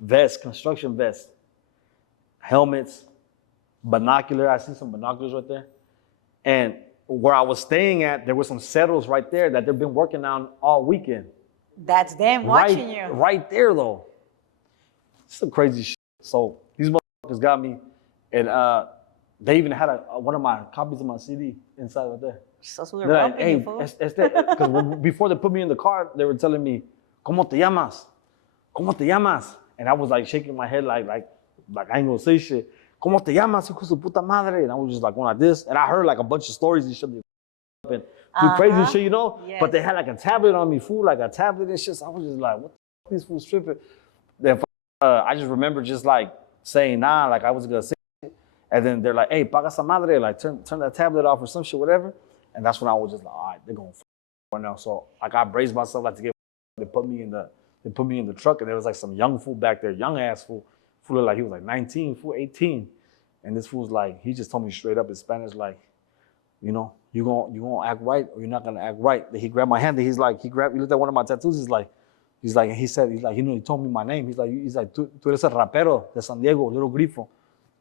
vests, construction vests, helmets, binocular. I see some binoculars right there. And where I was staying at, there were some settles right there that they've been working on all weekend. That's them watching you. Right there though. Some crazy shit. So these motherfuckers got me, and they even had one of my copies of my CD inside right there. So they're like, hey, because before they put me in the car, they were telling me, ¿Cómo te llamas? ¿Cómo te llamas? And I was like shaking my head like I ain't gonna say shit. ¿Cómo te llamas, hijo de su puta madre? And I was just like going like this, and I heard like a bunch of stories and shit, and do crazy shit, you know. Yes. But they had like a tablet on me, fool, like a tablet and shit. So I was just like, what the fuck, these fools tripping? Then I just remember just like saying nah, like I was gonna say it. And then they're like, hey, paga esa madre, like turn that tablet off or some shit, whatever. And that's when I was just like, all right, they're going right now. So like I braced myself like to get. They put me in the truck, and there was like some young fool back there, young ass fool. Fool like he was like 19, fool 18, and this fool's like he just told me straight up in Spanish like, you know, you gonna act right or you're not gonna act right. Then he grabbed my hand. And he looked at one of my tattoos. He told me my name. He's like, tú eres el rapero de San Diego, Lil Grifo.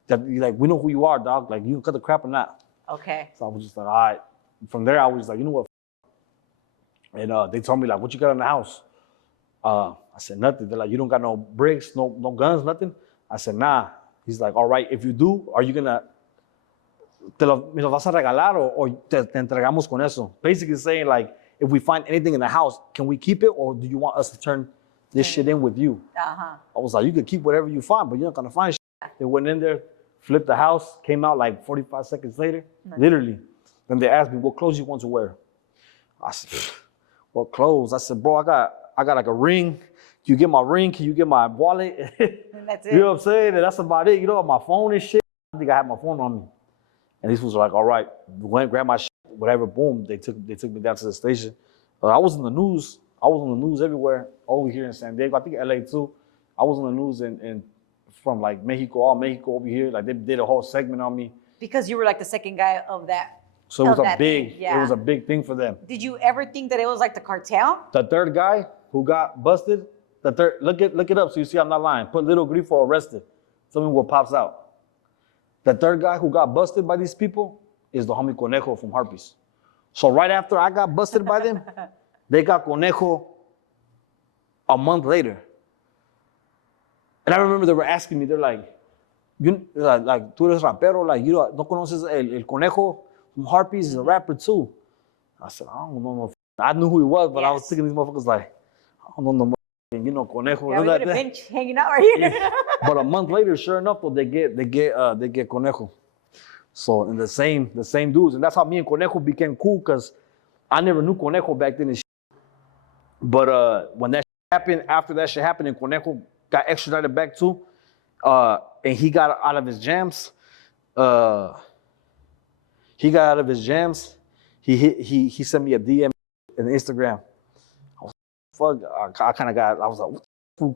That we know who you are, dog. Like you can cut the crap or not. Okay. So I was just like, all right. From there, I was just like, you know what? And they told me like, what you got in the house? I said nothing. They're like, you don't got no bricks, no guns, nothing. I said nah. He's like, all right. If you do, are you gonna me lo vas a regalar or te entregamos con eso? Basically saying like, if we find anything in the house, can we keep it or do you want us to turn this shit in with you? I was like, you can keep whatever you find, but you're not gonna find shit. They went in there, flipped the house, came out like 45 seconds later, literally. Then they asked me, what clothes you want to wear? I said, what clothes? I said, bro, I got like a ring. Can you get my ring? Can you get my wallet? And that's it. You know what I'm saying? And that's about it. You know, my phone and shit. I think I had my phone on me. And these fools were like, all right, went, grab my shit, whatever, boom. They took me down to the station. I was in the news. I was on the news everywhere, over here in San Diego. I think LA too. I was on the news in from like Mexico, all Mexico over here. Like they did a whole segment on me. Because you were like the second guy of that. So it was it was a big thing for them. Did you ever think that it was like the cartel? The third guy who got busted, look it up so you see I'm not lying. Put Lil Grifo arrested. Tell me what pops out. The third guy who got busted by these people is the homie Conejo from Harpies. So right after I got busted by them, they got Conejo a month later. And I remember they were asking me, they're like, like tú eres rapero, like you no conoces el Conejo from Harpies, is a rapper too. I said, I don't know. I knew who he was, but I was thinking these motherfuckers like, I don't know no Conejo. Yeah, we would have been hanging out right here. Yeah. But a month later, sure enough, though, they get Conejo. So and the same dudes, and that's how me and Conejo became cool because I never knew Conejo back then and shit. But when that shit happened, after that shit happened, and Conejo got extradited back too, and he got out of his jams. He sent me a DM in Instagram. I was like, what?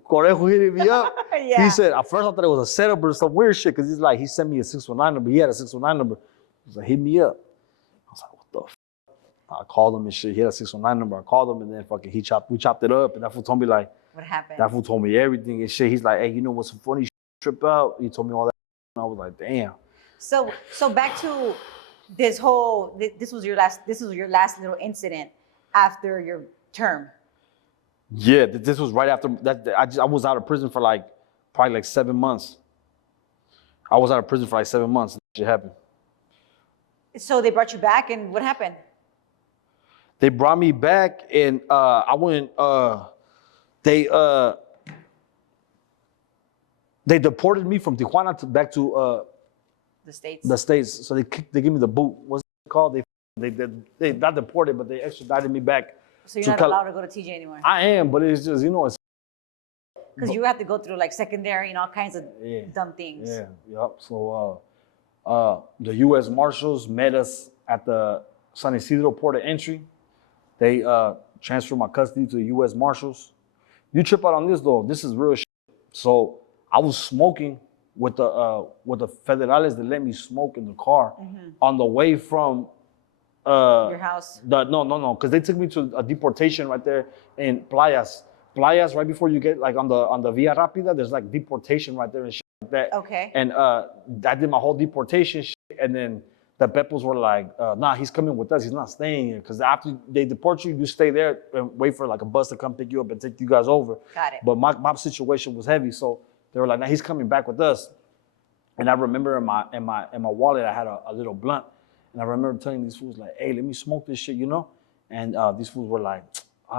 Conejo hit me up. Yeah. He said, at first I thought it was a setup or some weird shit, because he sent me a 619 number. He had a 619 number. He was like, hit me up. I was like, what the f? I called him and shit. He had a 619 number. I called him and then fucking we chopped it up. And that fool told me like, what happened? That fool told me everything and shit. He's like, hey, you know what's some funny shit? Trip out. He told me all that. And I was like, damn. So back to this whole, this was your last little incident after your term. Yeah, this was right after that. I was out of prison for like probably like 7 months. I was out of prison for like 7 months. And that shit happened. So they brought you back, and what happened? They brought me back, and I went. They deported me from Tijuana back to the States. The States. So they gave me the boot. What's it called? They not deported, but they extradited me back. So you're not allowed to go to TJ anymore? I am, but it's just, it's... Because you have to go through like secondary and all kinds of dumb things. Yeah, yep. So the U.S. Marshals met us at the San Isidro port of entry. They transferred my custody to the U.S. Marshals. You trip out on this, though. This is real shit. So I was smoking with the federales that let me smoke in the car on the way from Your house. No, because they took me to a deportation right there in Playas. Playas, right before you get like on the Via Rápida, there's like deportation right there and shit like that. Okay. And I did my whole deportation shit, and then the Pepos were like, nah, he's coming with us. He's not staying here. Because after they deport you, you stay there and wait for like a bus to come pick you up and take you guys over. Got it. But my situation was heavy, so they were like, nah, he's coming back with us. And I remember in my wallet, I had a little blunt. And I remember telling these fools like, hey, let me smoke this shit, you know? And these fools were like,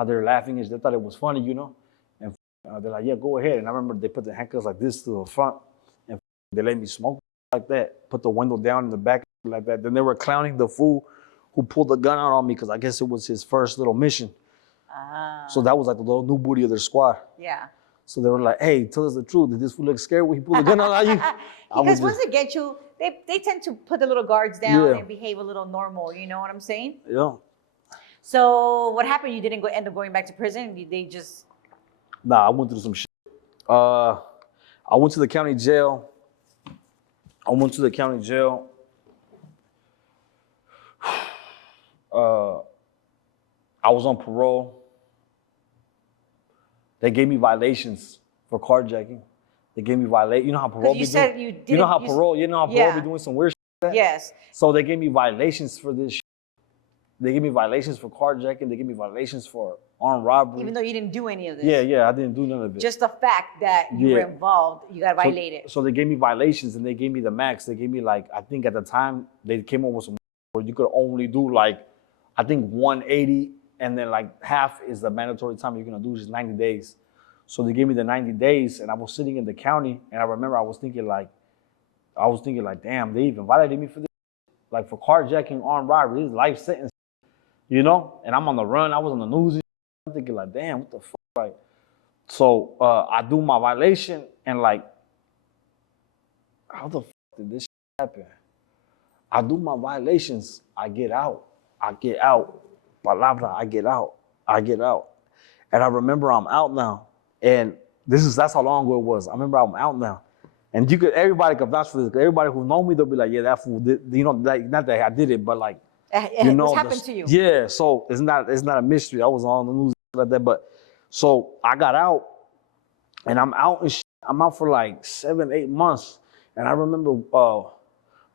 they're laughing. They thought it was funny, you know? And they're like, yeah, go ahead. And I remember they put the handcuffs like this to the front. And they let me smoke like that. Put the window down in the back like that. Then they were clowning the fool who pulled the gun out on me because I guess it was his first little mission. So that was like the little new booty of their squad. Yeah. So they were like, hey, tell us the truth. Did this fool look scared when he pulled the gun out on you? Because once they get you, they tend to put the little guards down Yeah. and behave a little normal. You know what I'm saying? Yeah. So what happened? You didn't end up going back to prison? They just... Nah, I went through some shit. I went to the county jail. I was on parole. They gave me violations for carjacking. They gave me violation. You know how parole be you said doing? you didn't... You know how parole Yeah. be doing some weird shit like that? Yes. So they gave me violations for this shit. They gave me violations for carjacking. They gave me violations for armed robbery. Even though you didn't do any of this. Yeah, I didn't do none of it. Just the fact that you were involved, you got violated. So they gave me violations and they gave me the max. They gave me like, I think at the time they came up with some where you could only do like, I think 180 and then like half is the mandatory time you're gonna do, which is 90 days. So they gave me the 90 days and I was sitting in the county and I remember I was thinking like, damn, they even violated me for this. Like for carjacking, armed robbery, this is life sentence, you know? And I'm on the run, I was on the news. I'm thinking like, damn, what the fuck? Like, so I do my violation and like, how the fuck did this shit happen? I do my violations, I get out. Palabra, I get out. And I remember I'm out now. And that's how long ago it was. I remember I'm out now. And everybody could vouch for this. Everybody who know me, they'll be like, yeah, that fool did, you know, like, not that I did it, but like, you know. This happened to you. Yeah, so it's not a mystery. I was on the news like that, but so I got out and I'm out and I'm out for like 7-8 months. And I remember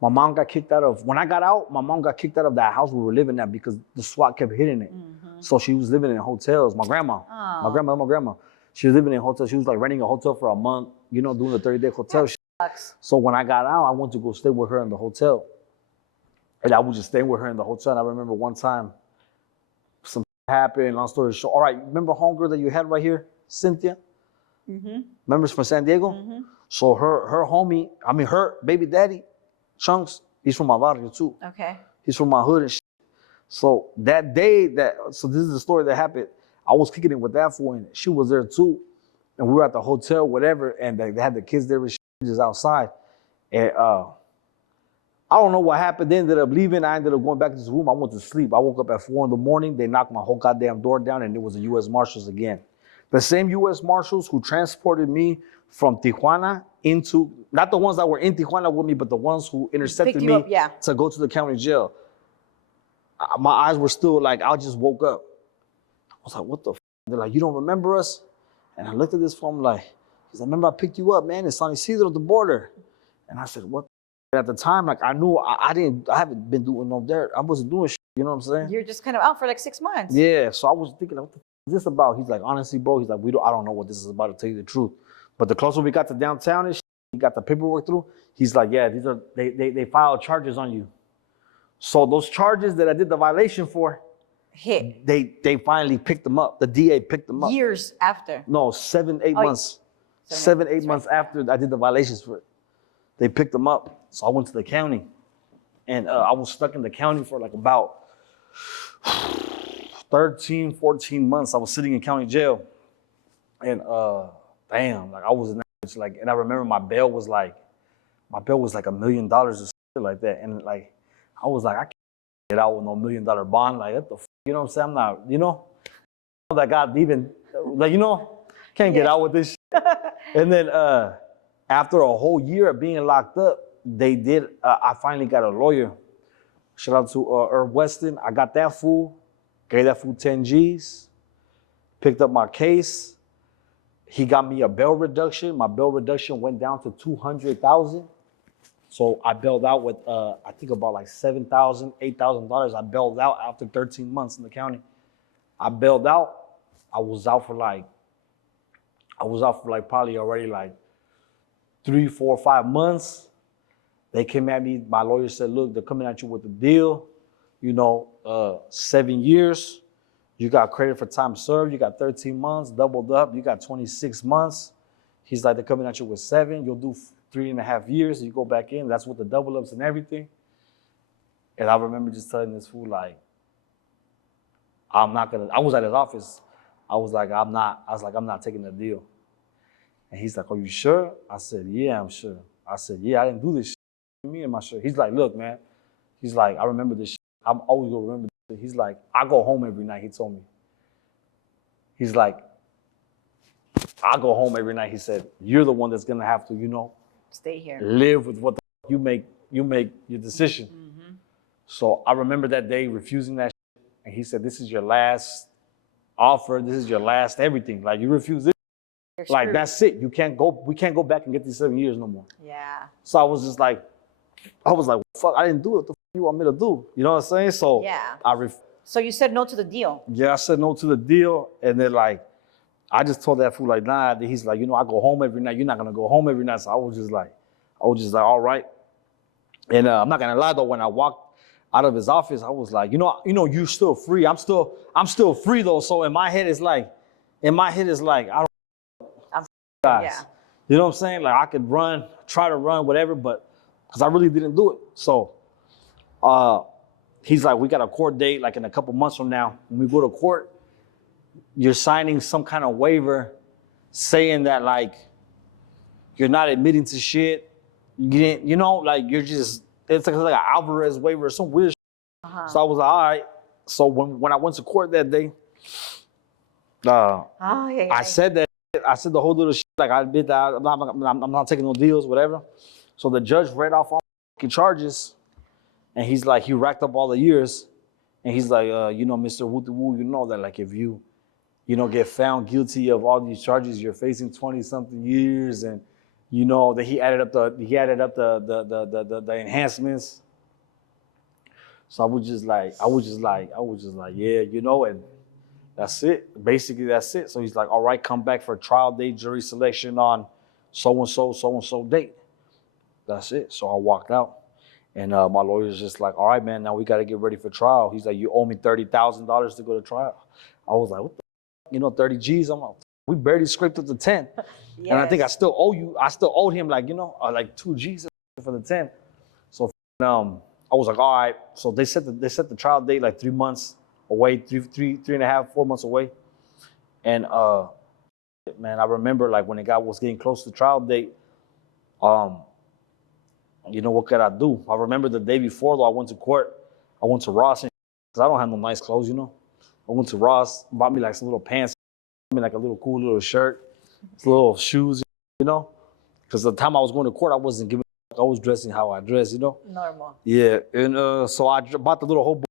my mom got kicked out of, when I got out, my mom got kicked out of that house we were living at because the SWAT kept hitting it. So she was living in hotels. My grandma. She was living in hotels. She was like renting a hotel for a month, you know, doing the 30-day hotel shit. So when I got out, I went to go stay with her in the hotel. And I was just staying with her in the hotel. And I remember one time, some happened, long story short. All right, remember homegirl that you had right here, Cynthia? Remember from San Diego? So her homie, her baby daddy, Chunks, he's from my barrio too. Okay. He's from my hood and shit. So that day so this is the story that happened. I was kicking it with that fool and she was there too. And we were at the hotel, whatever, and they had the kids there and shit just outside. And I don't know what happened. They ended up leaving. I ended up going back to this room. I went to sleep. I woke up at 4 a.m. They knocked my whole goddamn door down and it was the U.S. Marshals again. The same U.S. Marshals who transported me from Tijuana into, not the ones that were in Tijuana with me, but the ones who intercepted me to go to the county jail. My eyes were still like, I just woke up. I was like, what the f? They're like, you don't remember us? And I looked at this phone like, because I remember I picked you up, man, in San Isidro at the border. And I said, what the f? At the time, like I knew I haven't been doing no dirt. I wasn't doing shit, you know what I'm saying? You're just kind of out for like 6 months. Yeah, so I was thinking, like, what the f is this about? He's like, honestly, bro, he's like, I don't know what this is about, to tell you the truth. But the closer we got to downtown and shit, he got the paperwork through, he's like, yeah, they filed charges on you. So those charges that I did the violation for, they finally picked them up. The DA picked them up. Years after? No, 7-8 months. 7-8 months after I did the violations for it. They picked them up. So I went to the county. And I was stuck in the county for like about 13, 14 months. I was sitting in county jail. And damn, like I was in that, like, and I remember my bail was like $1 million or something like that. And like, I was like, I can't get out with no $1 million bond. Like, what the f? You know what I'm saying? I'm not, you know, that God even, like, you know, can't get out with this shit. And then after a whole year of being locked up, they did. I finally got a lawyer. Shout out to Irv Weston. I got that fool. Gave that fool 10 G's. Picked up my case. He got me a bail reduction. My bail reduction went down to $200,000. So I bailed out with I think about like $7,000, $8,000. I bailed out after 13 months in the county. I bailed out. I was out for like probably already like 3, 4, 5 months. They came at me. My lawyer said, look, they're coming at you with a deal, 7 years. You got credit for time served. You got 13 months, doubled up. You got 26 months. He's like, they're coming at you with 7. You'll do 3.5 years. You go back in. That's with the double ups and everything. And I remember just telling this fool, like, I was at his office. I was like, I'm not taking the deal. And he's like, are you sure? I said, yeah, I'm sure. I said, yeah, I didn't do this shit. What do you mean, am I sure? He's like, look, man. He's like, I remember this shit. I'm always gonna remember this shit. He's like, I go home every night, he told me. He's like, I go home every night. He said, you're the one that's gonna have to, Stay here. live with what the you make your decision. Mm-hmm. So I remember that day refusing that shit. And he said, this is your last offer. This is your last everything. Like, you refuse this. Like, that's it. We can't go back and get these 7 years no more. Yeah. So I was just like, fuck, I didn't do it. What the fuck you want me to do? You know what I'm saying? So yeah. So you said no to the deal. Yeah, I said no to the deal. And then like, I just told that fool like, nah. He's like, I go home every night. You're not gonna go home every night. So I was just like, all right. And I'm not gonna lie though, when I walked out of his office, I was like, you're still free. I'm still free though. So in my head it's like, I don't. Guys. Yeah. You know what I'm saying? Like, I could try to run, whatever, but because I really didn't do it. So he's like, we got a court date like in a couple months from now. When we go to court, you're signing some kind of waiver saying that like you're not admitting to shit. You didn't, like you're just, it's like an Alvarez waiver or some weird shit. Uh-huh. So I was like, all right. So when I went to court that day, I said that. I said the whole little shit, like I did that. I'm not taking no deals, whatever. So the judge read off all the charges, and he's like, he racked up all the years, and he's like, Mr. Woo, that like if you, get found guilty of all these charges, you're facing 20-something years, and that he added up the enhancements. So I was just like, yeah, and. That's it. Basically, that's it. So he's like, all right, come back for trial date, jury selection on so-and-so date. That's it. So I walked out. And my lawyer's just like, all right, man, now we got to get ready for trial. He's like, you owe me $30,000 to go to trial. I was like, what the 30 G's? I'm like, we barely scraped up to 10. Yes. And I think I still owed him like 2 G's for the 10. So I was like, all right. So they set the trial date like 3 months away, 3.5, 4 months away. And man, I remember like when was getting close to the trial date, what could I do? I remember the day before though, I went to court. I went to Ross because I don't have no nice clothes, I went to Ross, bought me like some little pants, bought me like a little cool little shirt, some little shoes, because the time I was going to court, I was dressing how I dress, Normal. Yeah, and so I bought the little whole.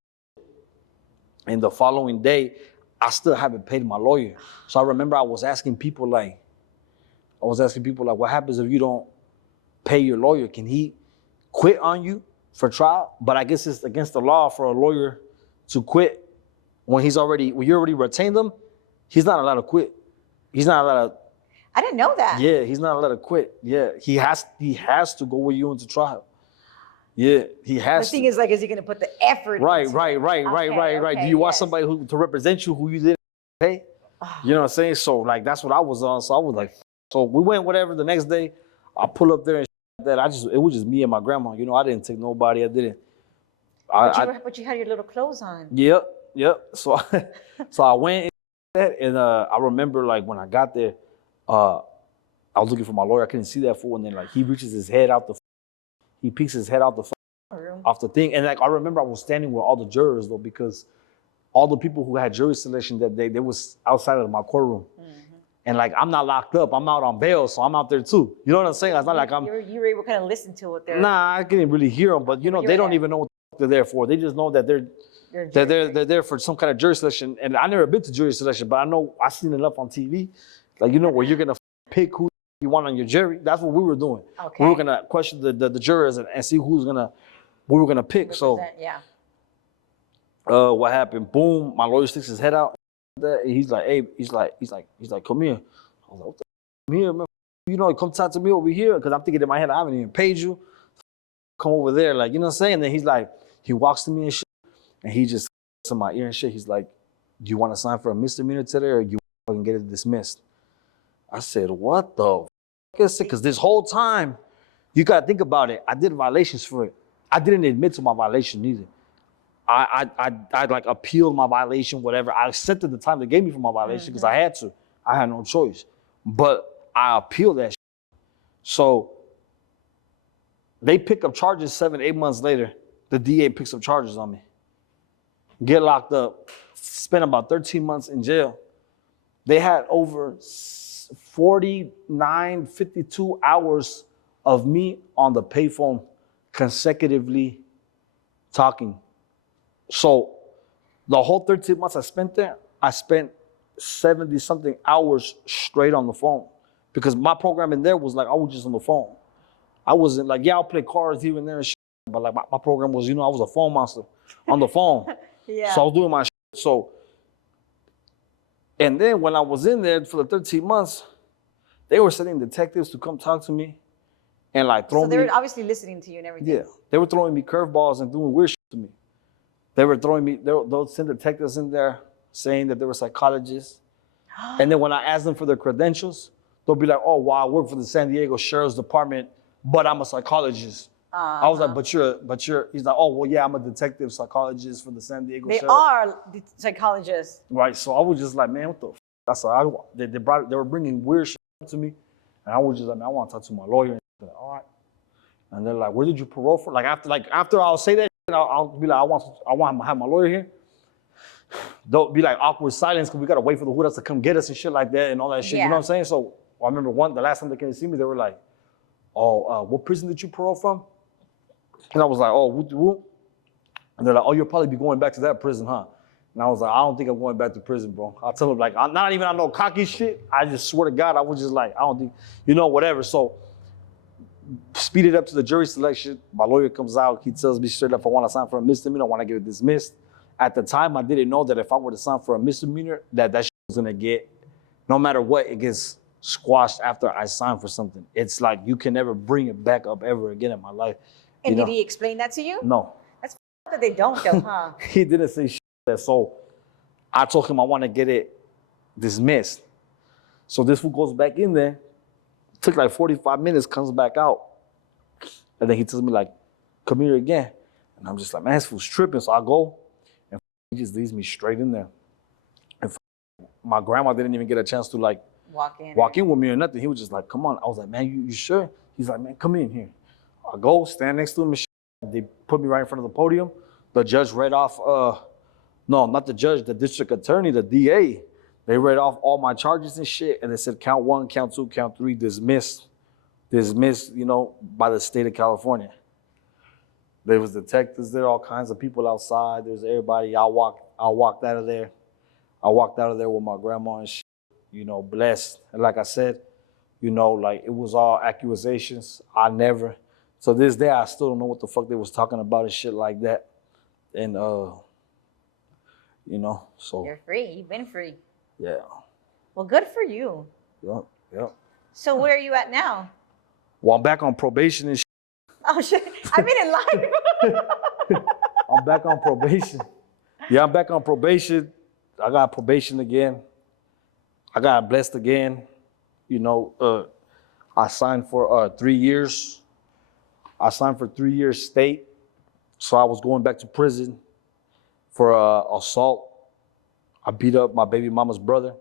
And the following day, I still haven't paid my lawyer. So I remember I was asking people like, what happens if you don't pay your lawyer? Can he quit on you for trial? But I guess it's against the law for a lawyer to quit when you already retained them. He's not allowed to quit. He's not allowed to. I didn't know that. Yeah, he's not allowed to quit. Yeah, he has to go with you into trial. Yeah, he has. The thing is, like, is he going to put the effort? Right. Okay, Do you want somebody to represent you who you didn't pay? You know what I'm saying? So like that's what I was on. So I was like, so we went whatever. The next day, I pull up there and that it was just me and my grandma. I didn't take nobody. I didn't. But you had your little clothes on. Yep. So I went and I remember like when I got there, I was looking for my lawyer. I couldn't see that fool, and then like he reaches his head out he peeks his head out off the thing. And like I remember I was standing with all the jurors though, because all the people who had jury selection that day, they was outside of my courtroom. Mm-hmm. And like, I'm not locked up. I'm out on bail, so I'm out there too. You know what I'm saying? It's not like I'm. You were able to kind of listen to what they're. Nah, I couldn't really hear them, but you know, they don't even know what they're there for. They just know that they're there for some kind of jury selection. And I never been to jury selection, but I know I've seen enough on TV, like you know, where you're gonna pick who you want on your jury. That's what we were doing. Okay. We were gonna question the jurors and see who we were gonna pick. So yeah. What happened? Boom! My lawyer sticks his head out. And he's like, hey, he's like, come here. I was like, what the come here, man? You know, come talk to me over here, because I'm thinking in my head, I haven't even paid you. Come over there, like, you know what I'm saying? And then he's like, he walks to me and shit, and he just to my ear and shit. He's like, do you want to sign for a misdemeanor today, or you fucking get it dismissed? I said, what the fuck? Because this whole time, you gotta think about it. I did violations for it. I didn't admit to my violation either. I like appealed my violation, whatever. I accepted the time they gave me for my violation because I had to. I had no choice. But I appealed that shit. So they pick up charges 7-8 months later. The DA picks up charges on me. Get locked up. Spent about 13 months in jail. They had over 49, 52 hours of me on the payphone consecutively talking. So the whole 13 months I spent there, I spent 70-something hours straight on the phone. Because my program in there was like, I was just on the phone. I wasn't like, yeah, I'll play cards here and there and shit. But like my program was, you know, I was a phone monster on the phone. Yeah. So I was doing my shit. So, and then when I was in there for the 13 months, they were sending detectives to come talk to me and like throw me. So they were obviously listening to you and everything. Yeah. They were throwing me curveballs and doing weird shit to me. They were throwing me, they'll send detectives in there saying that they were psychologists. And then when I asked them for their credentials, they'll be like, oh, well, I work for the San Diego Sheriff's Department, but I'm a psychologist. I was like, but you're, he's like, oh, well, yeah, I'm a detective psychologist for the San Diego Sheriff. They are the psychologists. Right, so I was just like, man, what the f***? That's all they were bringing weird shit up to me. And I was just like, man, I want to talk to my lawyer. And like, all right. And they're like, where did you parole for? After I'll say that, I'll be like, I want to have my lawyer here. Don't be like awkward silence because we got to wait for the hoodas to come get us and shit like that and all that shit. Yeah. You know what I'm saying? So I remember the last time they came to see me, they were like, oh, what prison did you parole from? And I was like, oh, whoop. And they're like, oh, you'll probably be going back to that prison, huh? And I was like, I don't think I'm going back to prison, bro. I'll tell them, like, I'm not even on no cocky shit. I just swear to God, I was just like, I don't think, you know, whatever. So speed it up to the jury selection. My lawyer comes out. He tells me straight up, I want to sign for a misdemeanor. I want to get it dismissed. At the time, I didn't know that if I were to sign for a misdemeanor, that shit was going to get, no matter what, it gets squashed after I sign for something. It's like you can never bring it back up ever again in my life. And did he explain that to you? No. That's that they don't though, huh? He didn't say shit. So I told him I want to get it dismissed. So this fool goes back in there. Took like 45 minutes, comes back out. And then he tells me like, come here again. And I'm just like, man, this fool's tripping. So I go and he just leads me straight in there. And my grandma didn't even get a chance to like walk in with me or nothing. He was just like, come on. I was like, man, you sure? He's like, man, come in here. I go, stand next to him and shit. They put me right in front of the podium. The judge read off, no, not the judge, the district attorney, the DA. They read off all my charges and shit. And they said, count 1, count 2, count 3, dismissed, you know, by the state of California. There was detectives there, all kinds of people outside. There's everybody. I walked out of there. I walked out of there with my grandma and shit, you know, blessed. And like I said, you know, like it was all accusations. So this day, I still don't know what the fuck they was talking about and shit like that. And, you know, so. You're free. You've been free. Yeah. Well, good for you. Yep. So where are you at now? Well, I'm back on probation and shit. Oh, shit. I mean in life. I'm back on probation. Yeah, I'm back on probation. I got probation again. I got blessed again. You know, I signed for 3 years. I signed for 3 years state. So I was going back to prison for assault. I beat up my baby mama's brother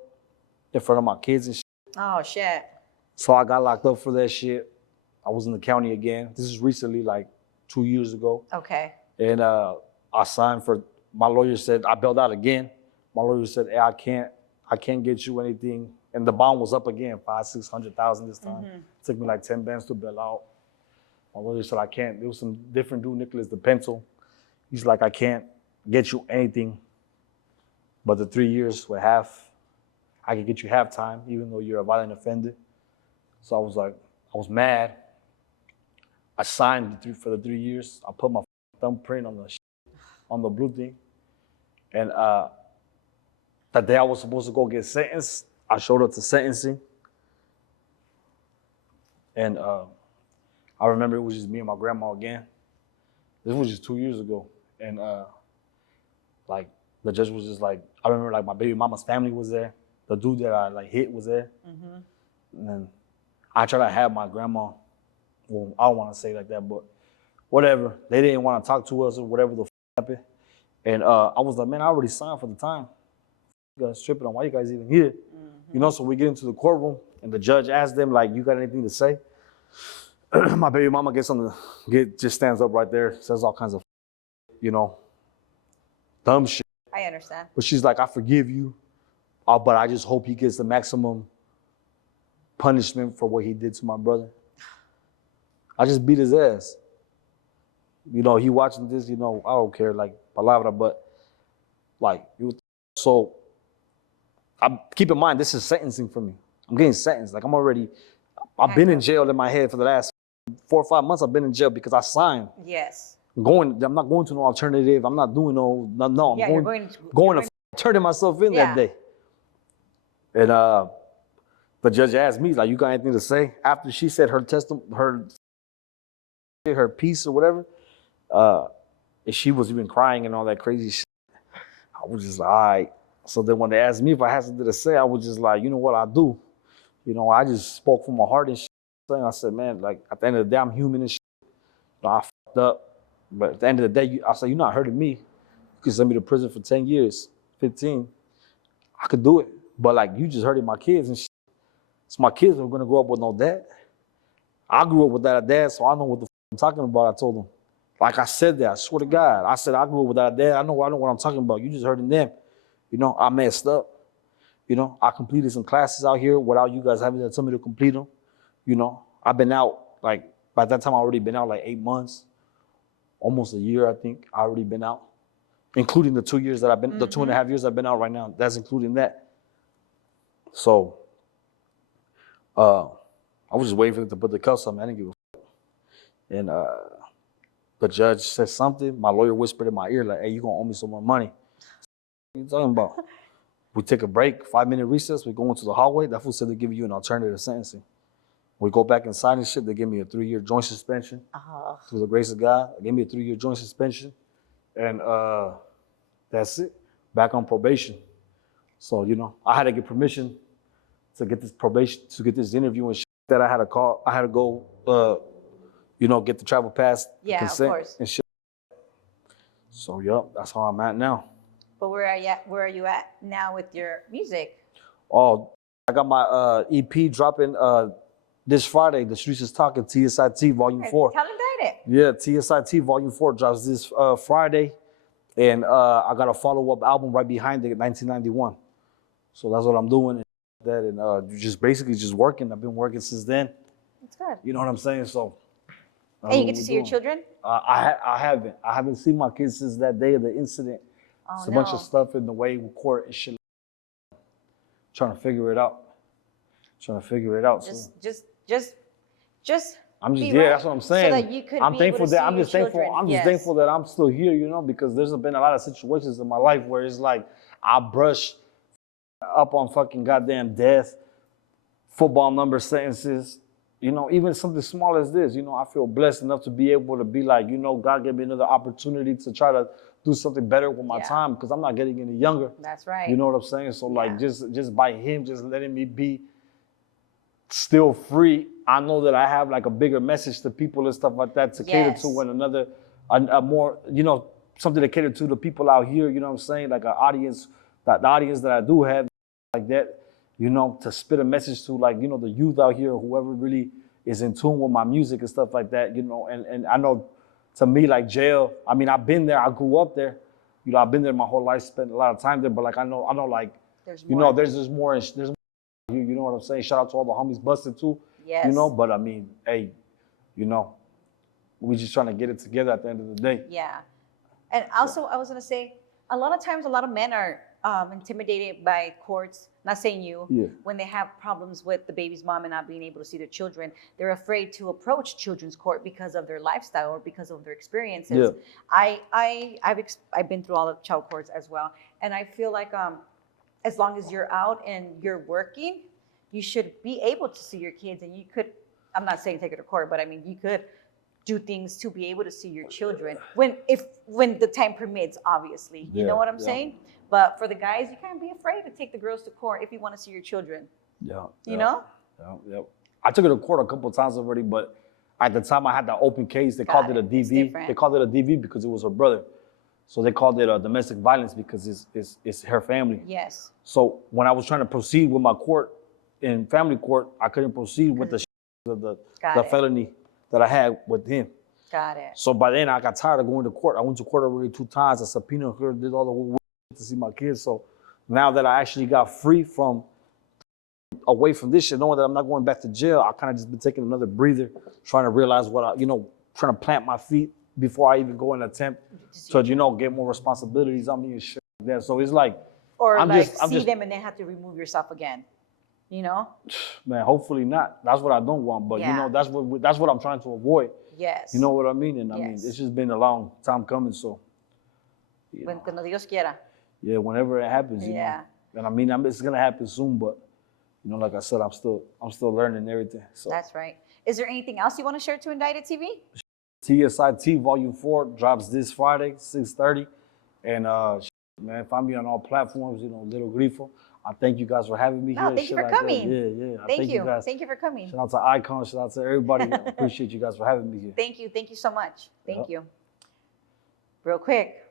in front of my kids and shit. Oh, shit. So I got locked up for that shit. I was in the county again. This is recently, like 2 years ago. Okay. And I signed for, my lawyer said, I bailed out again. My lawyer said, hey, I can't get you anything And the bond was up again, 500,000-600,000 this time. Took me like 10 bands to bail out. My brother said, I can't. There was some different dude, Nicholas the Pencil. He's like, I can't get you anything but the 3 years with half. I can get you half time, even though you're a violent offender. So I was like, I was mad. I signed for the 3 years. I put my thumbprint on the blue thing. And that day I was supposed to go get sentenced, I showed up to sentencing. And I remember it was just me and my grandma again. This was just 2 years ago. And like the judge was just like, I remember like my baby mama's family was there. The dude that I like hit was there. And then I tried to have my grandma, well, I don't want to say like that, but whatever. They didn't want to talk to us or whatever the happened. And I was like, man, I already signed for the time. You guys tripping on why you guys even here? You know, so we get into the courtroom and the judge asked them, like, you got anything to say? My baby mama just stands up right there, says all kinds of, you know, dumb shit. I understand. But she's like, I forgive you, but I just hope he gets the maximum punishment for what he did to my brother. I just beat his ass. You know, he watching this, you know, I don't care, like, palabra, but like, so keep in mind, this is sentencing for me. I'm getting sentenced. Like, I've been in jail in my head for the last 4 or 5 months. I've been in jail because I signed. Yes. I'm not going to no alternative. I'm not doing no. I'm going to turning myself in that day. And the judge asked me, like, you got anything to say? After she said her piece or whatever, and she was even crying and all that crazy shit. I was just like, all right. So then when they asked me if I had something to say, I was just like, you know what I do? You know, I just spoke from my heart and shit. I said, man, like, at the end of the day, I'm human and shit. You know, I fucked up. But at the end of the day, I said, you're not hurting me. You could send me to prison for 10 years, 15. I could do it. But, like, you just hurting my kids and shit. It's my kids who are going to grow up with no dad. I grew up without a dad, so I know what the I'm talking about. I told them. Like I said that, I swear to God. I said, I grew up without a dad. I know what I'm talking about. You just hurting them. You know, I messed up. You know, I completed some classes out here without you guys having to tell me to complete them. You know, I've been out, like, by that time I already been out like 8 months, almost a year, I think. I already been out, including the 2 years that I've been, the 2.5 years I've been out right now. That's including that. So, I was just waiting for them to put the cuffs on me. I didn't give a fuck. And the judge said something. My lawyer whispered in my ear, like, hey, you gonna owe me some more money. What are you talking about? We take a break, 5-minute recess. We go into the hallway. That fool said they give you an alternative sentencing. We go back inside and shit. They give me a 3-year joint suspension. Through the grace of God, they gave me a 3-year joint suspension. And that's it. Back on probation. So, you know, I had to get permission to get this probation, to get this interview and shit. That I had to go, you know, get the travel pass, consent, of course, and shit. So, yep, that's how I'm at now. But where are you at now with your music? Oh, I got my EP dropping this Friday. The Streets is Talking, TSIT Volume 4. Tell them about it. Yeah, TSIT Volume 4 drops this Friday. And I got a follow-up album right behind it, 1991. So that's what I'm doing. And just basically just working. I've been working since then. That's good. You know what I'm saying? So. And you get to see your children? I haven't. I haven't seen my kids since that day of the incident. Oh, it's a bunch of stuff in the way with court and shit. Trying to figure it out. Just I'm just right, that's what I'm saying. So that you could I'm be thankful able to that see I'm your just thankful. children. I'm just thankful that I'm still here, you know, because there's been a lot of situations in my life where it's like I brush up on fucking goddamn death, football number sentences, you know, even something small as this, you know, I feel blessed enough to be able to be like, you know, God gave me another opportunity to try to do something better with my time because I'm not getting any younger. That's right. You know what I'm saying? So like just by him just letting me be still free, I know that I have like a bigger message to people and stuff like that to cater to when a more, you know, something to cater to the people out here, you know what I'm saying? Like an audience, the audience that I do have like that, you know, to spit a message to like, you know, the youth out here, whoever really is in tune with my music and stuff like that, you know, and I know to me like jail, I mean, I've been there, I grew up there, you know, I've been there my whole life, spent a lot of time there, but like I know like, there's more. You know, there's more You know what I'm saying? Shout out to all the homies busted too. Yes. You know, but I mean, hey, you know, we just trying to get it together at the end of the day. Yeah. And also, I was going to say, a lot of times, a lot of men are intimidated by courts, not saying you, when they have problems with the baby's mom and not being able to see their children. They're afraid to approach children's court because of their lifestyle or because of their experiences. I've been through all of child courts as well. And I feel like as long as you're out and you're working, you should be able to see your kids. And you could, I'm not saying take it to court, but I mean, you could do things to be able to see your children when the time permits, obviously. You know what I'm saying? But for the guys, you can't be afraid to take the girls to court if you want to see your children. You know? Yeah. I took it to court a couple of times already, but at the time I had that open case. They called it a DV. They called it a DV because it was her brother. So they called it a domestic violence because it's her family. Yes. So when I was trying to proceed with my court in family court, I couldn't proceed with the felony that I had with him. Got it. So by then I got tired of going to court. I went to court already 2 times. I subpoenaed her, did all the work to see my kids. So now that I actually got free from, away from this shit, knowing that I'm not going back to jail, I kind of just been taking another breather, trying to realize what I, trying to plant my feet before I even go and attempt to, get more responsibilities on me and shit like that. So it's like, or I'm see them and then have to remove yourself again. Man, hopefully not. That's what I don't want. But that's what I'm trying to avoid. Yes. You know what I mean? And I mean, it's just been a long time coming. So. Cuando Dios quiera. Yeah, whenever it happens. You know. And I mean, it's gonna happen soon. But like I said, I'm still learning everything. So. That's right. Is there anything else you want to share to Indicted TV? TSIT Volume 4 drops this Friday, 6:30. And man, find me on all platforms. Lil Grifo. I thank you guys for having me here. Thank you for coming. Yeah. Thank you. Guys. Thank you for coming. Shout out to Icon. Shout out to everybody. I appreciate you guys for having me here. Thank you. Thank you so much. Thank you. Real quick.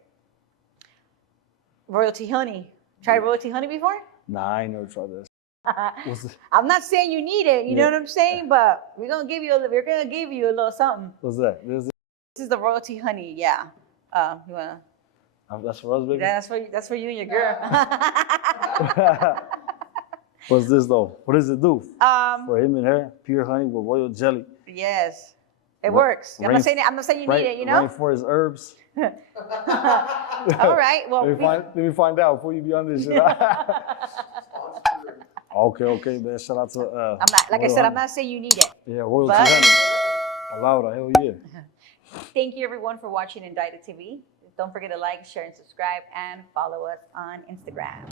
Royalty Honey. Tried Royalty Honey before? Nah, I ain't never tried this. I'm not saying you need it. You know what I'm saying? But we're gonna give you a little something. What's that? This is the Royalty Honey. Yeah. You wanna? That's for us, baby. That's for you and your girl. What's this though? What does it do? For him and her, pure honey with royal jelly. Yes, it works. I'm not saying you need it. Rainforest herbs. All right. Well, let me find out before you be on this shit. Okay, man. Shout out to. I'm not, like I said, I'm not saying you need it. Yeah, royalty honey. Palabra, hell yeah. Thank you, everyone, for watching Indicted TV. Don't forget to like, share, and subscribe, and follow us on Instagram.